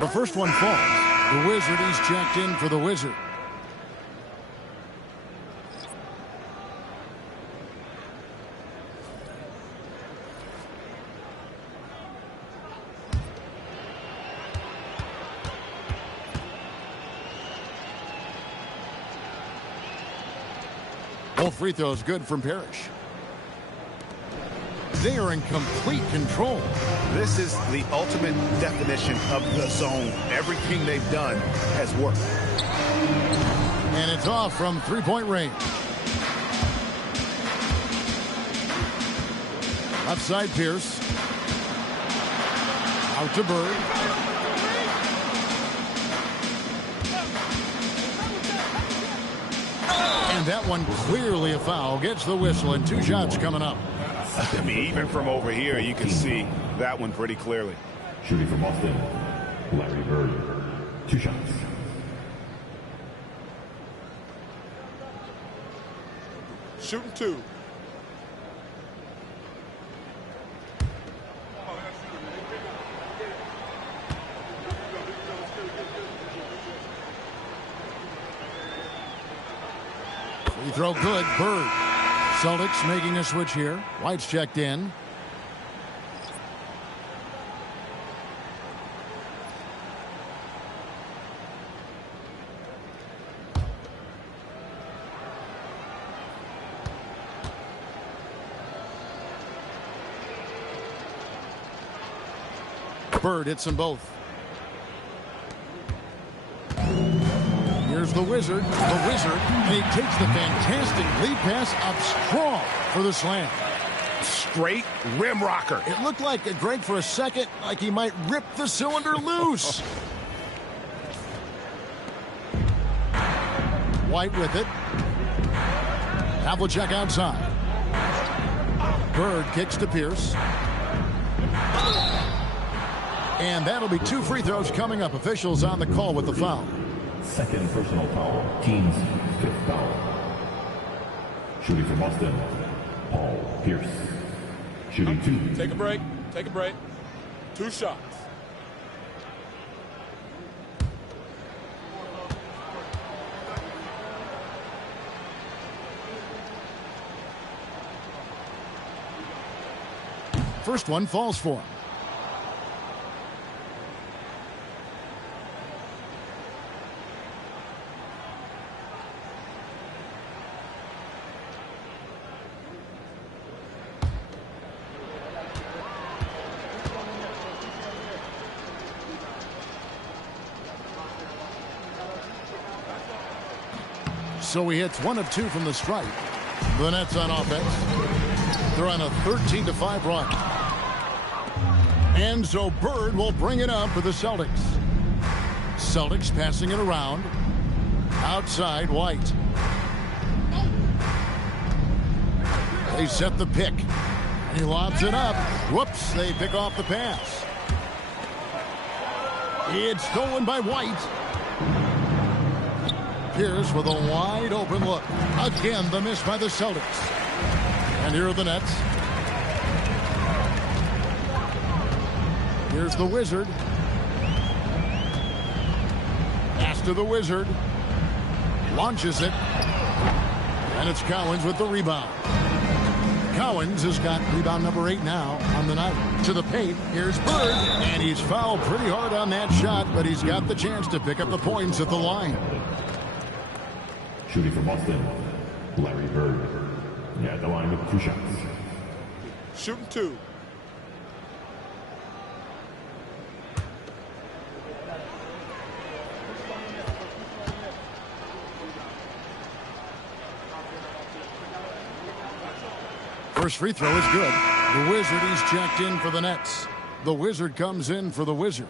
The first one falls. The Wizard, he's checked in for the Wizard. Both free throws good from Parrish. They are in complete control. This is the ultimate definition of the zone. Everything they've done has worked. And it's off from three-point range. Left side, Pierce. Out to Bird. And that one clearly a foul. Gets the whistle, and 2 shots coming up. I mean, even from over here, you can see that one pretty clearly. Shooting from Boston, Larry Bird. 2 shots. Shooting 2. Free throw good. Bird. Celtics making a switch here. White's checked in. Bird hits them both. Here's the Wizard. The Wizard. And he takes the fantastic lead pass up strong for the slam. Straight rim rocker. It looked like Greg for a second, like he might rip the cylinder loose. White with it. Havlicek outside. Bird kicks to Pierce. And that'll be 2 free throws coming up. Officials on the call with the foul. Second personal foul, team's 5th foul. Shooting from Boston, Paul Pierce. Shooting 2. Take a break. Take a break. 2 shots. First one falls for him. So he hits 1 of 2 from the stripe. The Nets on offense. They're on a 13-5 run. And so Bird will bring it up for the Celtics. Celtics passing it around. Outside, White. They set the pick. And he lobs it up. Whoops, they pick off the pass. It's stolen by White. Pierce with a wide open look. Again, the miss by the Celtics. And here are the Nets. Here's the Wizard. Pass to the Wizard. Launches it. And it's Cowens with the rebound. Cowens has got rebound number 8 now on the night. To the paint. Here's Bird. And he's fouled pretty hard on that shot, but he's got the chance to pick up the points at the line. Shooting from Boston, Larry Bird. At the line with 2 shots. Shooting 2. First free throw is good. The Wizard, he's checked in for the Nets. The Wizard comes in for the Wizard.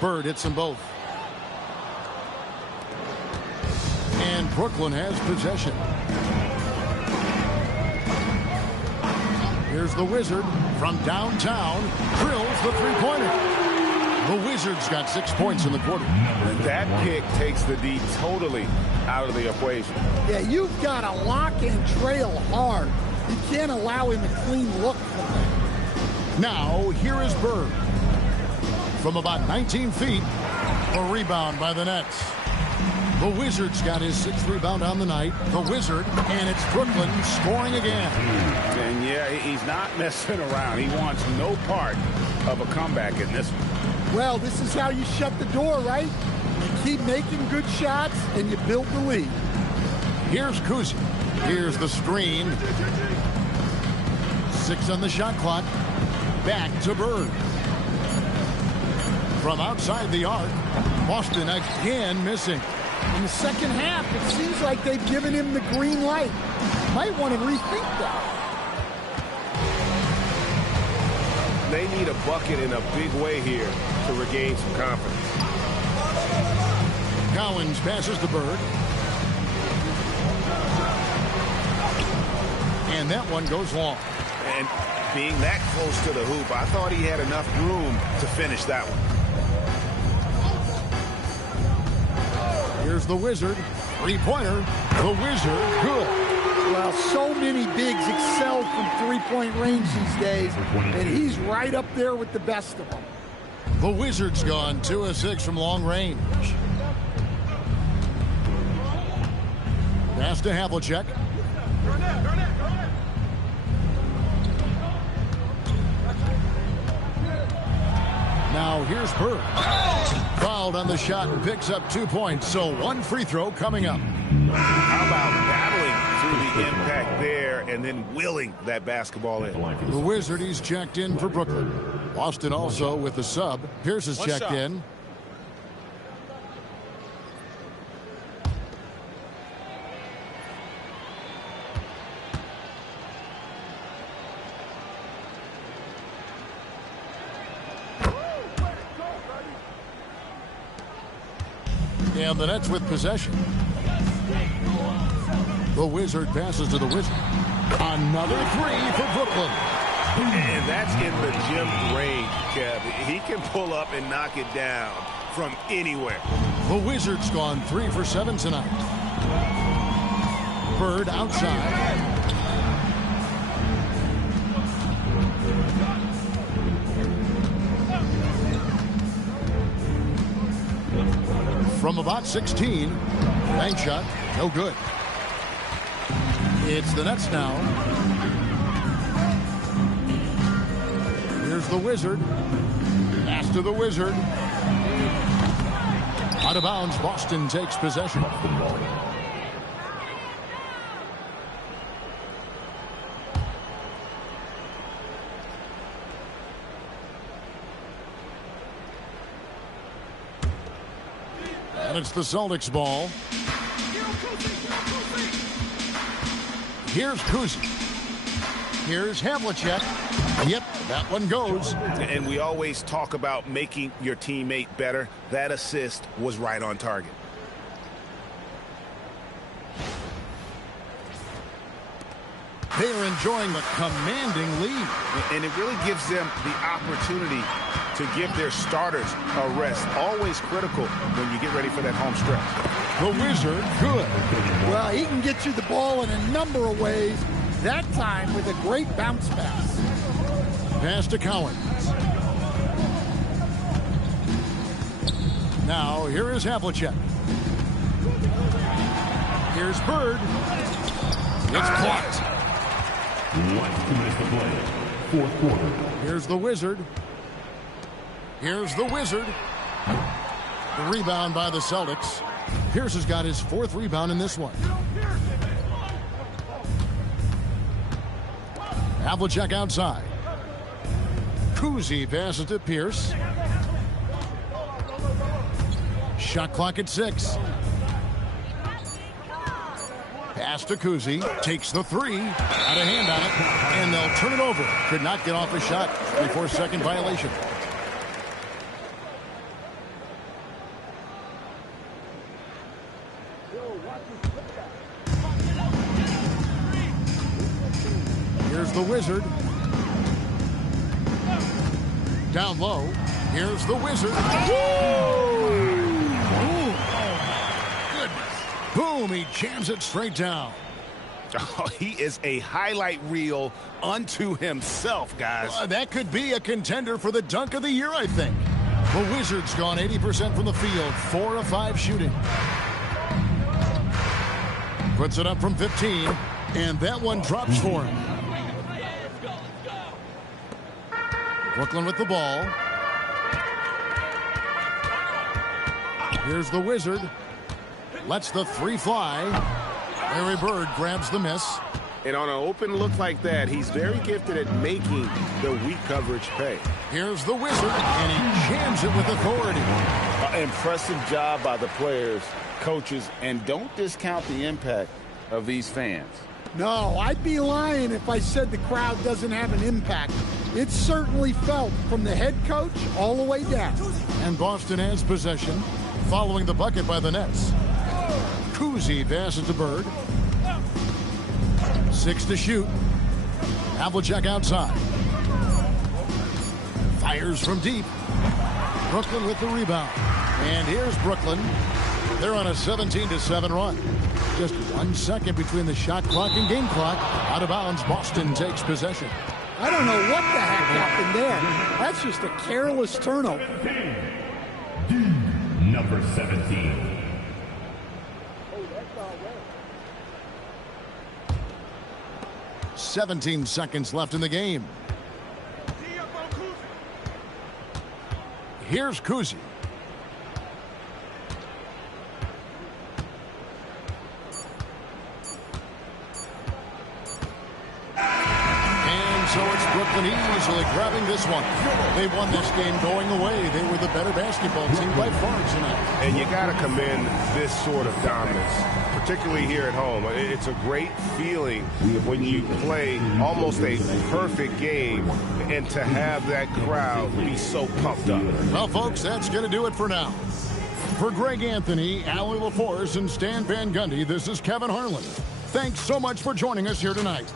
Bird hits them both. And Brooklyn has possession. Here's the Wizard from downtown. Drills the three-pointer. The Wizards got 6 points in the quarter. That kick takes the D totally out of the equation. Yeah, you've got to lock and trail hard. You can't allow him a clean look from that. Now, here is Bird. From about 19 feet, a rebound by the Nets. The Wizards got his 6th rebound on the night. The Wizard, and it's Brooklyn scoring again. And yeah, he's not messing around. He wants no part of a comeback in this one. Well, this is how you shut the door, right? You keep making good shots, and you build the lead. Here's Kuzi. Here's the screen. 6 on the shot clock. Back to Bird. From outside the arc, Boston again missing. In the second half, it seems like they've given him the green light. Might want to rethink that. They need a bucket in a big way here to regain some confidence. Collins passes to Bird. And that one goes long. And being that close to the hoop, I thought he had enough room to finish that one. Here's the Wizard. Three-pointer. The Wizard, good. Well, so many bigs excel from three-point range these days, and he's right up there with the best of them. The Wizards gone 2 of 6 from long range. Pass to Havlicek. Now here's Bird. Fouled on the shot and picks up 2 points, so 1 free throw coming up. How about battling through the impact there and then willing that basketball in? The Wizard, he's checked in for Brooklyn. Boston also with the sub. Pierce is checked in. And the Nets with possession. The Wizard passes to the Wizard. Another 3 for Brooklyn. And that's in the gym range, Kev. He can pull up and knock it down from anywhere. The Wizards gone 3 for 7 tonight. Bird outside. From about 16, bank shot, no good. It's the Nets now. Here's the Wizard. Pass to the Wizard. Out of bounds, Boston takes possession. And it's the Celtics ball. Here's Kuzi. Here's Havlicek. Yep, that one goes. And we always talk about making your teammate better. That assist was right on target. They are enjoying the commanding lead. And it really gives them the opportunity to give their starters a rest. Always critical when you get ready for that home stretch. The Wizard, good. Well, he can get you the ball in a number of ways. That time with a great bounce pass. Pass to Collins. Now, here is Havlicek. Here's Bird. It's blocked. 1 minute to play. 4th quarter. Here's the Wizard. Here's the Wizard. The rebound by the Celtics. Pierce has got his 4th rebound in this one. Havlicek outside. Kuzi passes to Pierce. Shot clock at 6. Pass to Kuzi. Takes the 3. Out of hand on it. And they'll turn it over. Could not get off a shot before second violation. Here's the Wizard. Down low. Here's the Wizard. Goodness. Boom, he jams it straight down. Oh, he is a highlight reel unto himself, guys. That could be a contender for the dunk of the year, I think. The Wizards gone 80% from the field, 4 of 5 shooting. Puts it up from 15, and that one drops for him. Brooklyn with the ball. Here's the Wizard. Lets the three fly. Larry Bird grabs the miss. And on an open look like that, he's very gifted at making the weak coverage pay. Here's the Wizard, and he jams it with authority. Impressive job by the players, coaches, and don't discount the impact of these fans. No, I'd be lying if I said the crowd doesn't have an impact. It's certainly felt from the head coach all the way down. And Boston has possession, following the bucket by the Nets. Kuzi passes to Bird. 6 to shoot. Havlicek outside. Fires from deep. Brooklyn with the rebound. And here's Brooklyn. They're on a 17-7 run. Just 1 second between the shot clock and game clock. Out of bounds, Boston takes possession. I don't know what the heck happened there. That's just a careless turnover. Number 17. 17 seconds left in the game. Here's Kuzi. So it's Brooklyn easily grabbing this one. They won this game going away. They were the better basketball team by far tonight. And you got to commend this sort of dominance, particularly here at home. It's a great feeling when you play almost a perfect game and to have that crowd be so pumped up. Well, folks, that's going to do it for now. For Greg Anthony, Allie LaForce, and Stan Van Gundy, this is Kevin Harlan. Thanks so much for joining us here tonight.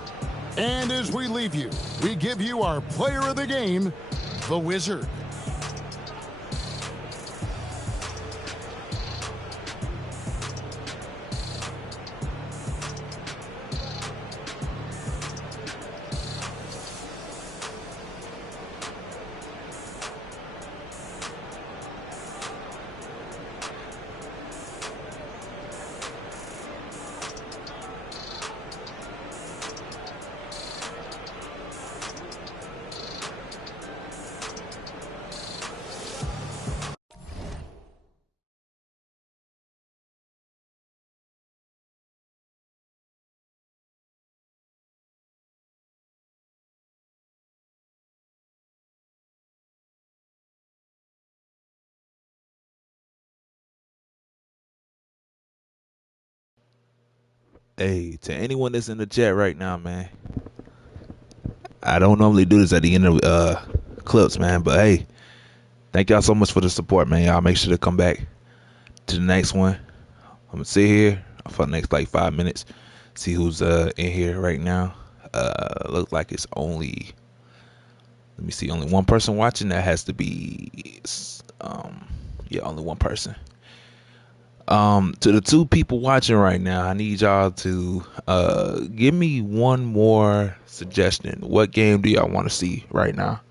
And as we leave you, we give you our player of the game, the Wizard. Hey, to anyone that's in the chat right now, man. I don't normally do this at the end of clips, man, but hey, thank y'all so much for the support, man. Y'all make sure to come back to the next one. I'm gonna sit here for the next like 5 minutes, see who's in here right now. Looks like it's only, let me see, only one person watching. That has to be yeah, only one person. To the 2 people watching right now, I need y'all to give me one more suggestion. What game do y'all want to see right now?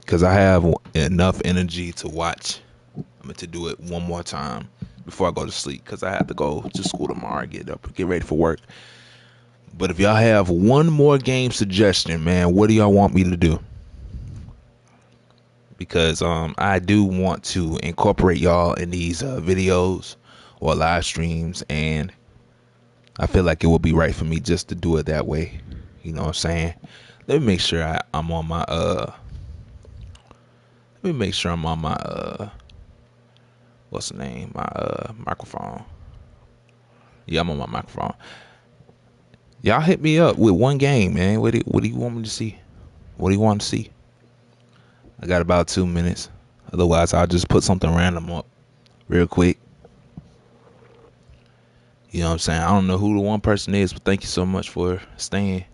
Because I have enough energy to watch. I'm going to do it one more time before I go to sleep, because I have to go to school tomorrow, get up, get ready for work. But if y'all have one more game suggestion, man, what do y'all want me to do? Because I do want to incorporate y'all in these videos or live streams, and I feel like it would be right for me just to do it that way. You know what I'm saying? Let me make sure I'm on my what's the name? My microphone. Yeah, I'm on my microphone. Y'all hit me up with one game, man. What do you want me to see? What do you want to see? I got about 2 minutes. Otherwise, I'll just put something random up real quick. You know what I'm saying? I don't know who the one person is, but thank you so much for staying.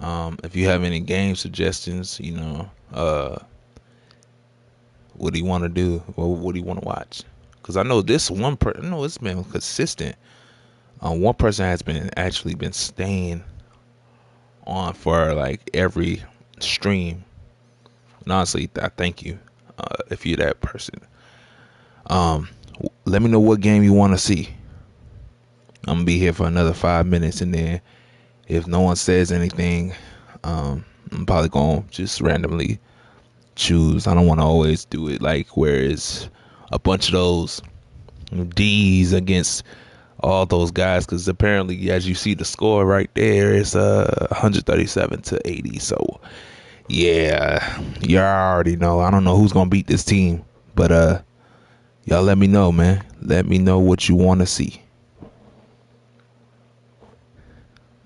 If you have any game suggestions, what do you want to do? What do you want to watch? Because I know this one person, no, it's been consistent. One person has actually been staying on for like every stream. And honestly, I thank you if you're that person. Let me know what game you want to see. I'm gonna be here for another 5 minutes, and then if no one says anything, I'm probably gonna just randomly choose. I don't want to always do it like where it's a bunch of those D's against all those guys, because apparently, as you see the score right there, it's 137-80. So yeah, y'all already know. I don't know who's gonna beat this team, but y'all let me know, man. Let me know what you want to see.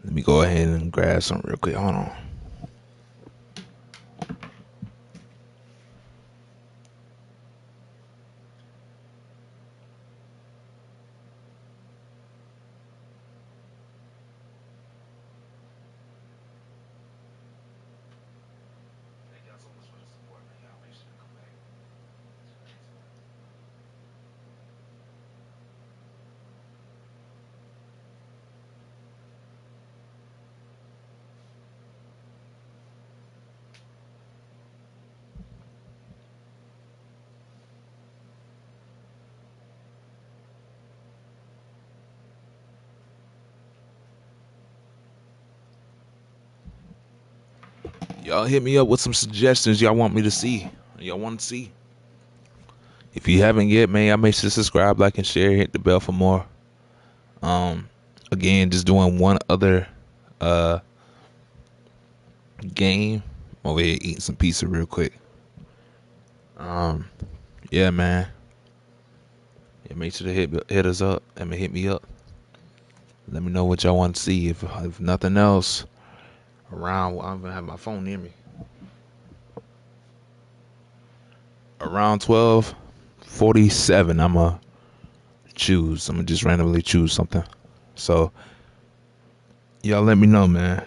Let me go ahead and grab something real quick. Hold on. Y'all hit me up with some suggestions y'all want me to see. Y'all want to see. If you haven't yet, man, y'all make sure to subscribe, like, and share. Hit the bell for more. Again, just doing one other game. Over here eating some pizza real quick. Yeah, man. Yeah, make sure to hit us up. Hit me up. Let me know what y'all want to see. If nothing else, I'm gonna have my phone near me. Around 12:47, I'm gonna just randomly choose something. So y'all let me know, man.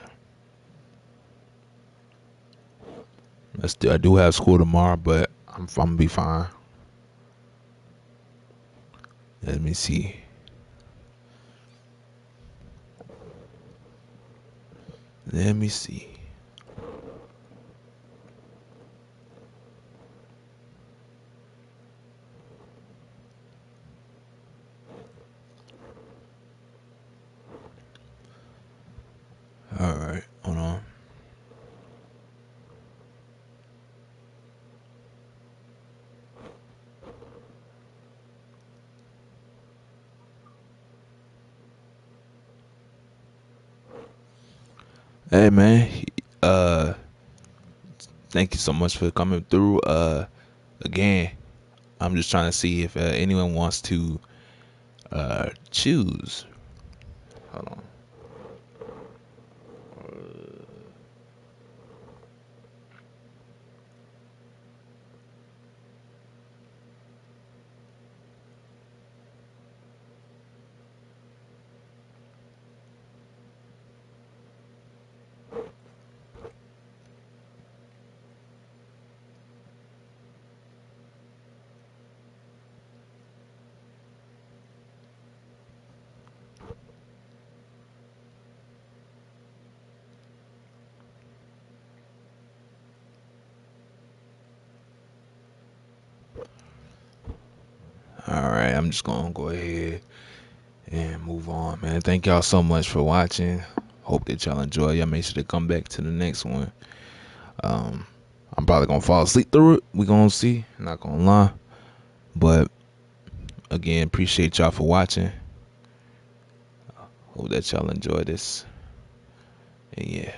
I do have school tomorrow, but I'm gonna be fine. Let me see. All right, hold on. Hey, man. Thank you so much for coming through. Again, I'm just trying to see if anyone wants to choose. Hold on. All right, I'm just gonna go ahead and move on, man. Thank y'all so much for watching. Hope that y'all enjoy. Y'all make sure to come back to the next one. I'm probably gonna fall asleep through it. We gonna see. Not gonna lie, but again, appreciate y'all for watching. Hope that y'all enjoy this. And yeah.